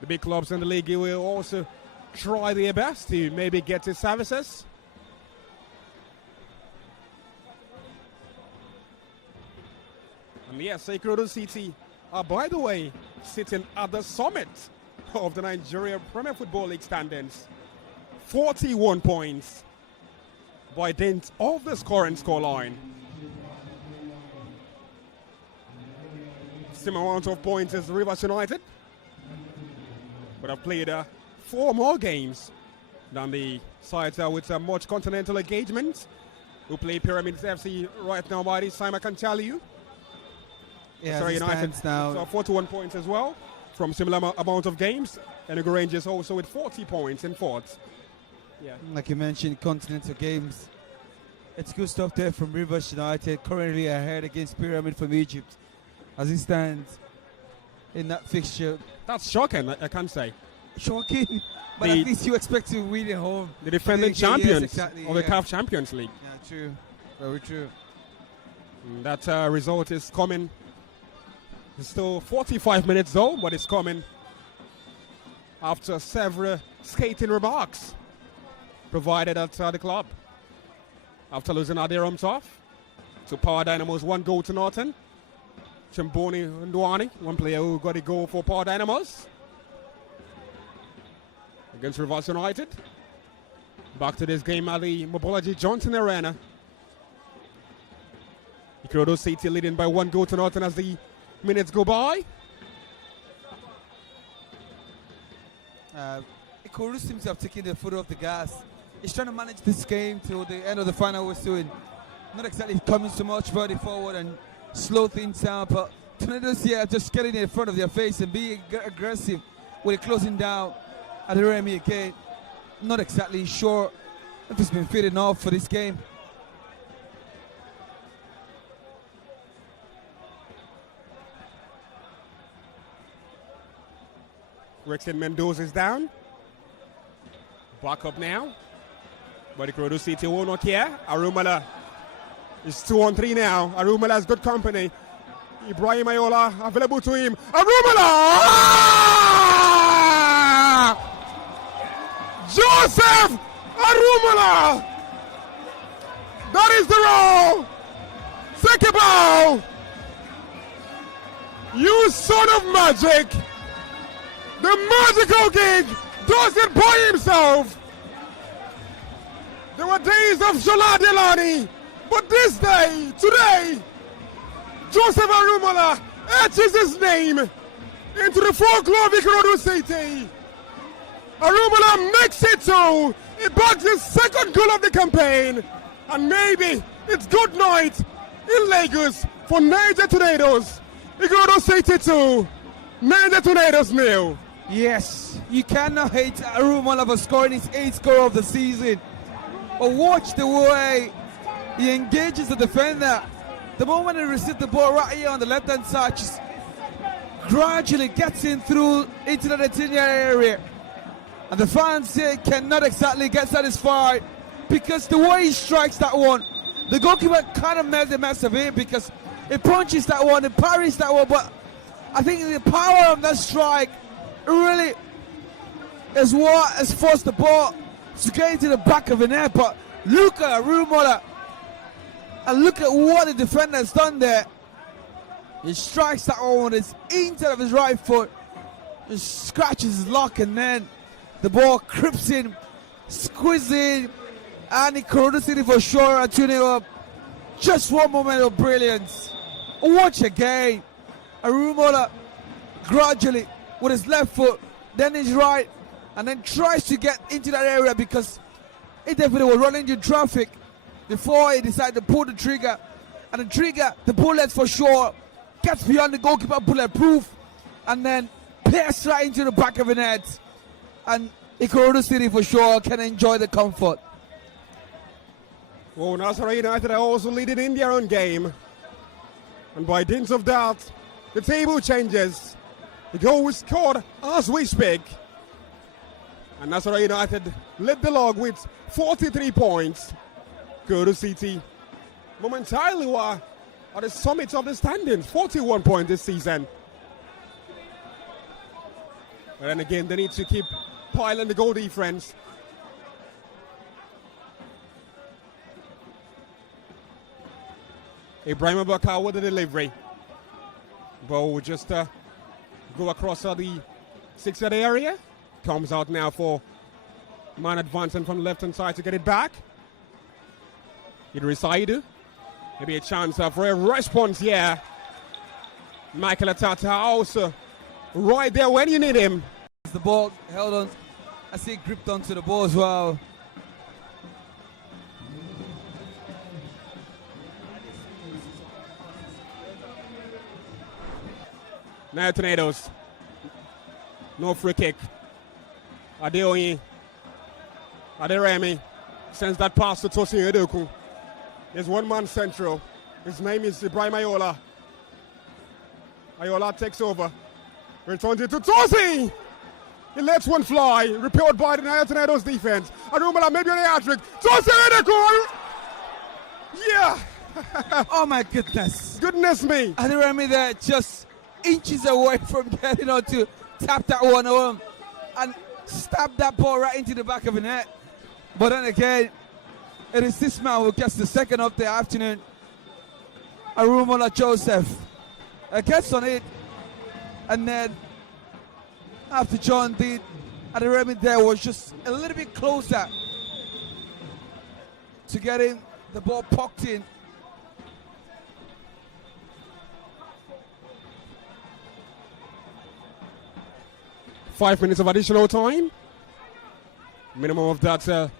The big clubs in the league will also try their best to maybe get his services. And yes, IKORODU City are, by the way, sitting at the summit of the Nigerian Premier Football League standings. 41 points by dint of the scoring scoreline. Similar amount of points as Rivers United, but have played 4 more games than the sides with much continental engagement who play Pyramids FC right now. By this time, I can tell you. Yeah, Sorry, United now. so 41 points as well from similar amount of games. And the Rangers also with 40 points in fourth. Yeah. Like you mentioned, continental games. It's good stuff there from Rivers United, currently ahead against Pyramid from Egypt as it stands in that fixture. That's shocking, I can't say. Shocking, but at least you expect to win at home. The defending champions exactly, of the CAF Champions League. Yeah, true. Very true. And that result is coming. It's still 45 minutes, though, but it's coming after several skating remarks. provided at the club. After losing Aderam Tough to Power Dynamos 1 goal to nothing. Chimboni Ndwani, one player who got a goal for Power Dynamos against Rivers United. Back to this game at the Mobology Johnson Arena. IKORODU City leading by 1 goal to nothing as the minutes go by. IKORODU seems to have taken their foot off the gas. He's trying to manage this game till the end of the final whistle and not exactly coming so much further forward and slow things down, but Tornadoes here just getting in front of their face and being aggressive with the closing down at the Remy again. Not exactly sure if it's been fit enough for this game. Rexon Mendoza is down. Back up now. But IKORODU City will not care. Arumala is 2-on-3 now. Arumala has good company. Ibrahim Ayola available to him. Arumala! Joseph Arumala! That is the roll! Sekebao! You son of magic! The magical gig does it by himself! There were days of Shola Delani, but this day, today, Joseph Arumala etches his name into the folklore of IKORODU City. Arumala makes it so. He bags his second goal of the campaign. And maybe it's good night in Lagos for Niger Tornadoes. IKORODU City 2, Niger Tornadoes 0. Yes, you cannot hate Arumala for scoring his 8th goal of the season. But watch the way he engages the defender. The moment he receives the ball right here on the left-hand side, just gradually gets in through into the Nigerian area. And the fans here cannot exactly get satisfied because the way he strikes that one, the goalkeeper kind of made the mess of it because he punches that one, he parries that one, but I think the power of that strike really is what has forced the ball to get into the back of the net. But look at Arumala and look at what the defender has done there. He strikes that one with his inside of his right foot, just scratches his lock, and then the ball creeps in, squeezing, and IKORODU City for sure are tuning up. Just one moment of brilliance. Watch again. Arumala gradually with his left foot, then his right, and then tries to get into that area because he definitely was running into traffic before he decided to pull the trigger. And the trigger, the bullet for sure, gets beyond the goalkeeper, bulletproof, and then pierces right into the back of the net. And IKORODU City for sure can enjoy the comfort. Well, Nasarawa United are also leading in their own game. And by dint of that, the table changes. The goal is scored as we speak. And Nasarawa United led the log with 43 points. IKORODU City momentarily were at the summit of the standings, 41 points this season. But then again, they need to keep piling the goal difference. Ibrahim Abakar with the delivery. Ball will just go across the 6-yard area. Comes out now for man advancing from the left-hand side to get it back. Idris Saidu. Maybe a chance for a response here. Michael Atata also right there when you need him. The ball held on. I see it gripped onto the ball as well. Now Tornadoes. No free kick. Adeoyi. Aderemi sends that pass to Tosin Edoku. There's one man central. His name is Ibrahim Ayola. Ayola takes over. Returns it to Tosin. He lets one fly. Repelled by the Tornadoes defense. Arumala maybe on the hat-trick. Tosin Edoku. Yeah. Oh my goodness. Goodness me. Aderemi there just inches away from getting on to tap that one home and stab that ball right into the back of the net. But then again, it is this man who gets the second of the afternoon. Arumola Joseph gets on it, and then after John did, Aderemi there was just a little bit closer to getting the ball poked in. Five minutes of additional time. Minimum of that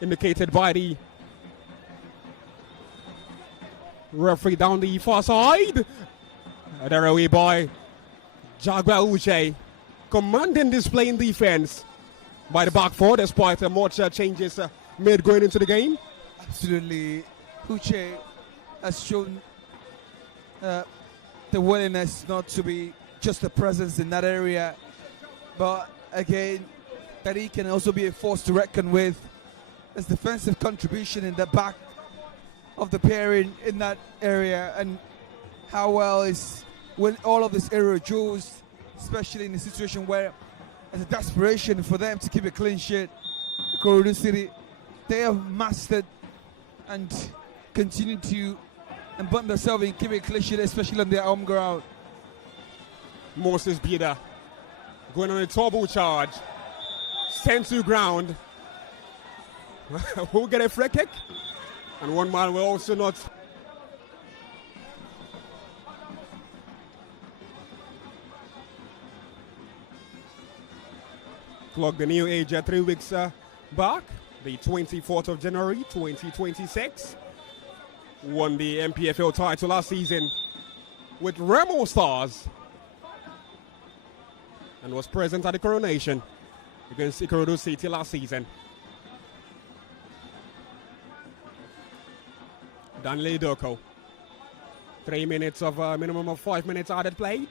indicated by the referee down the far side. There away by Jagwa Uche. Commanding display in defense by the back four, despite much changes made going into the game. Absolutely. Uche has shown the willingness not to be just a presence in that area, but again, that he can also be a force to reckon with. His defensive contribution in the back of the pairing in that area, and how well is when all of this aerial duels, especially in a situation where there's a desperation for them to keep a clean sheet. IKORODU City, they have mastered and continue to embed themselves in keeping a clean sheet, especially on their home ground. Moses Bida going on a turbo charge. Sent to ground. Who'll get a free kick? And one man will also not. Clock the new age 3 weeks back, the 24th of January 2026. Won the NPFL title last season with Remo Stars and was present at the coronation against IKORODU City last season. Danley Doko. 3 minutes of minimum of 5 minutes added played.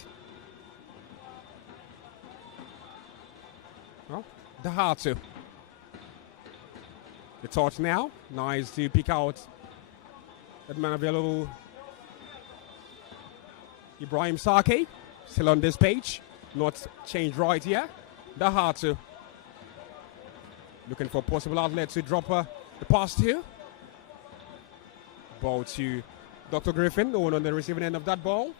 Well, Dahatu. The touch now. Nice to pick out that man available. Ibrahim Sake. Still on this page. Not changed right here. Dahatu. Looking for possible outlet to drop the pass to. Ball to Dr. Griffin, the one on the receiving end of that ball.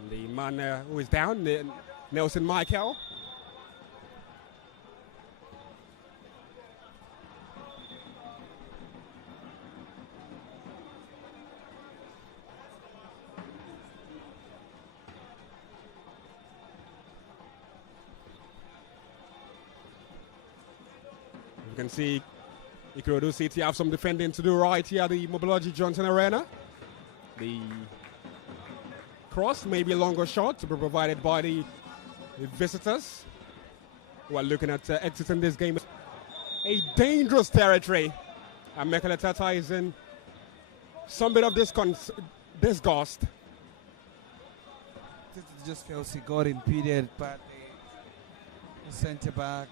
And the man who is down, Nelson Michael. You can see IKORODU City have some defending to do right here at the Mobilogy Johnson Arena. The cross may be a longer shot to be provided by the visitors who are looking at exiting this game. A dangerous territory. And Mekele Tata is in some bit of disgust. Just feels he got impeded by the centre back.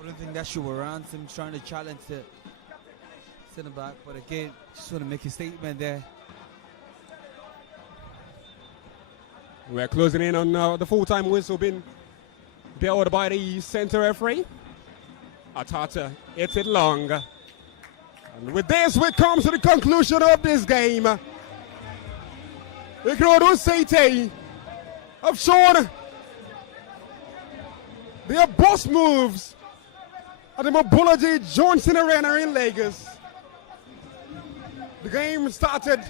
I don't think that should warrant him trying to challenge the centre back, but again, just want to make a statement there. We're closing in on the full-time whistle being belled by the centre referee. Atata hits it long. And with this, we come to the conclusion of this game. IKORODU City have shown their boss moves at the Mobilogy Johnson Arena in Lagos. The game started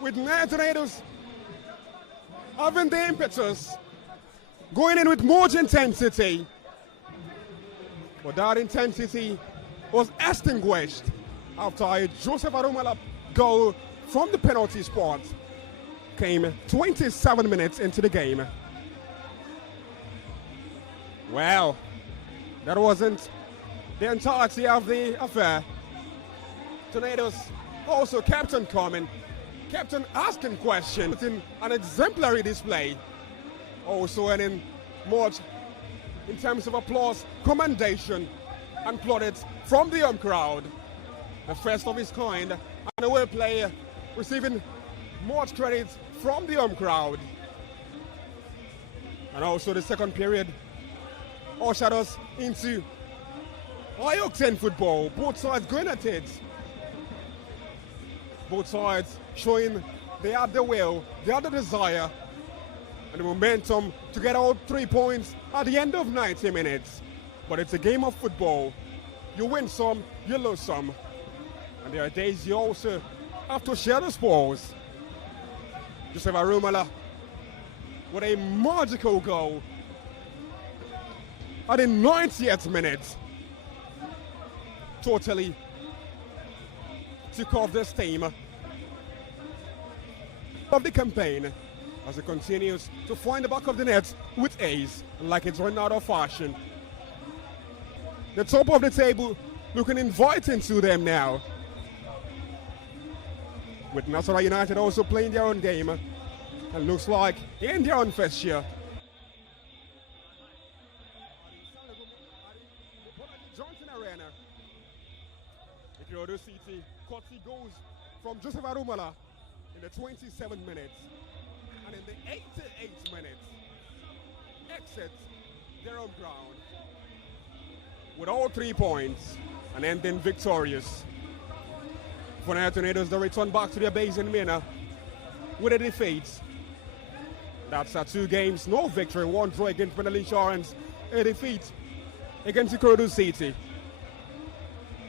with Tornadoes having the impetus, going in with much intensity. But that intensity was extinguished after a Joseph Arumala goal from the penalty spot came 27 minutes into the game. Well, that wasn't the entirety of the affair. Tornadoes also kept on coming, kept on asking questions, in an exemplary display. Also earning much in terms of applause, commendation, and plaudits from the home crowd. The first of its kind, and away player receiving much credit from the home crowd. And also the second period ushered us into IOC football. Both sides going at it. Both sides showing they have the will, they have the desire, and the momentum to get all 3 points at the end of 90 minutes. But it's a game of football. You win some, you lose some. And there are days you also have to share the spoils. Joseph Arumala with a magical goal at the 90th minute. Totally took off this team of the campaign as it continues to find the back of the net with ace like it's run out of fashion. The top of the table looking inviting to them now, with Nasarawa United also playing their own game, and looks like they're in their own fixture. Johnson Arena. IKORODU City courtesy goes from Joseph Arumala in the 27th minutes, and in the 88th minute exit their own ground with all 3 points and ending victorious. For Nigeria Tornadoes, they return back to their base in Mina with a defeat. That's 2 games, no victory, 1 draw against Penal Insurance, a defeat against IKORODU City.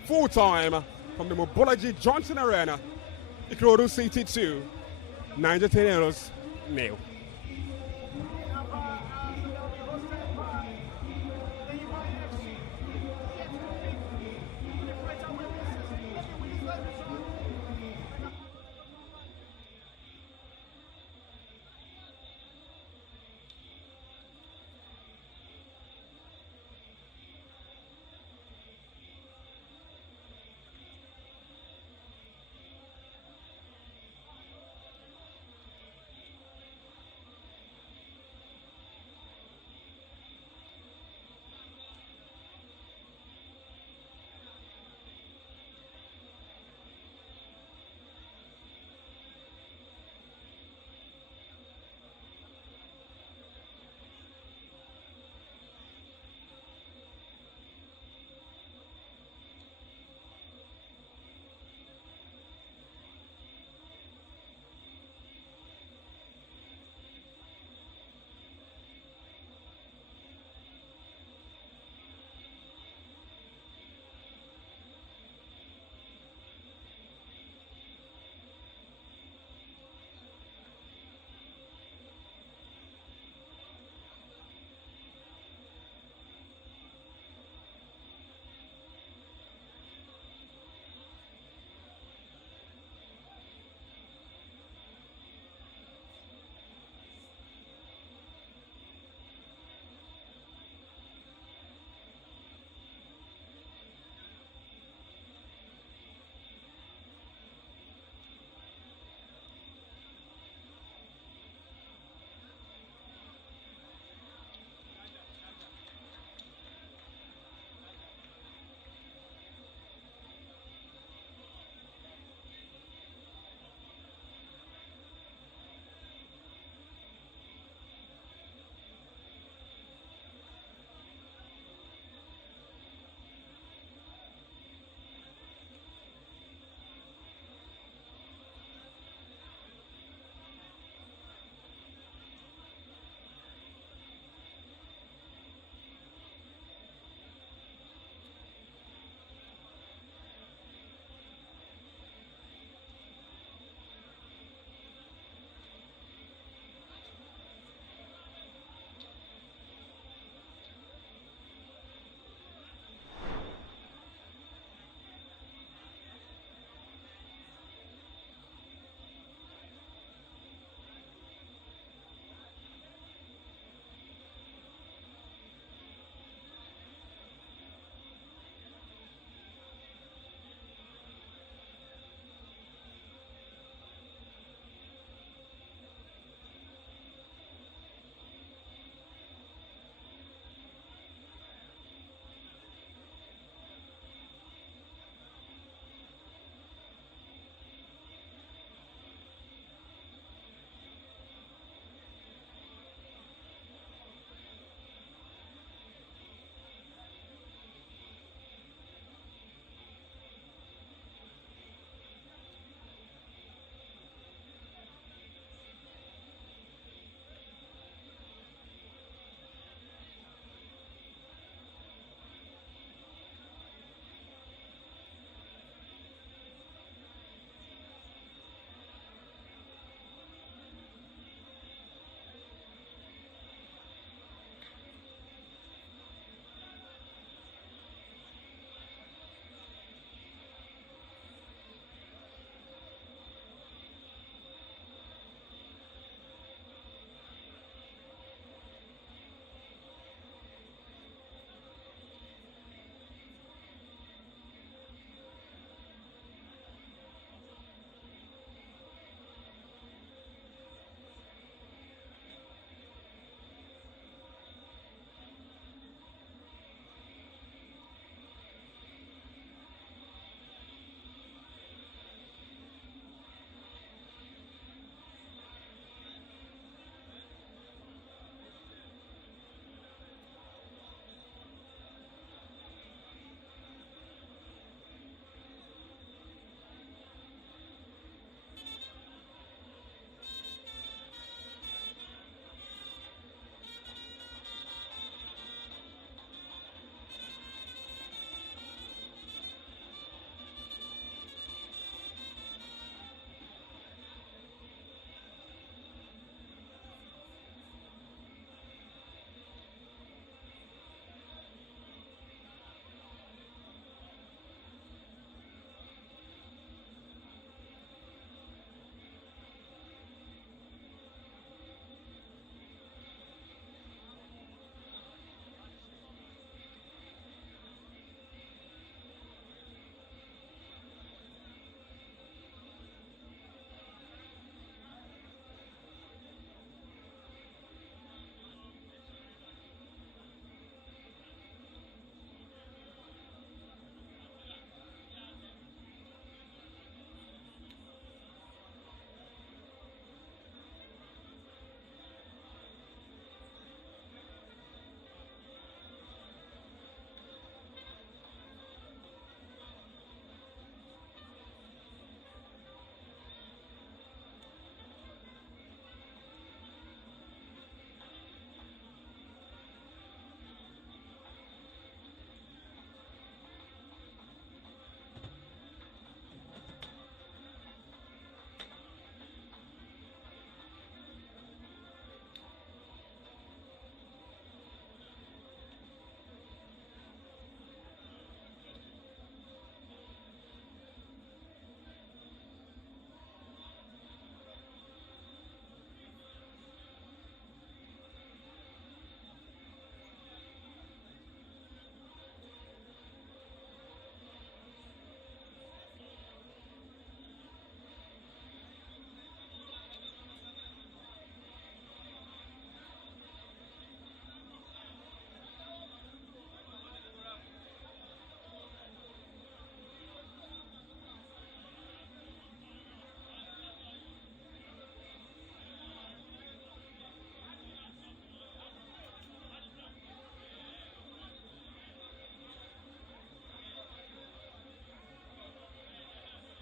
Full time from the Mobolaji Johnson Arena. IKORODU City 2, Nigerian Tornadoes 0.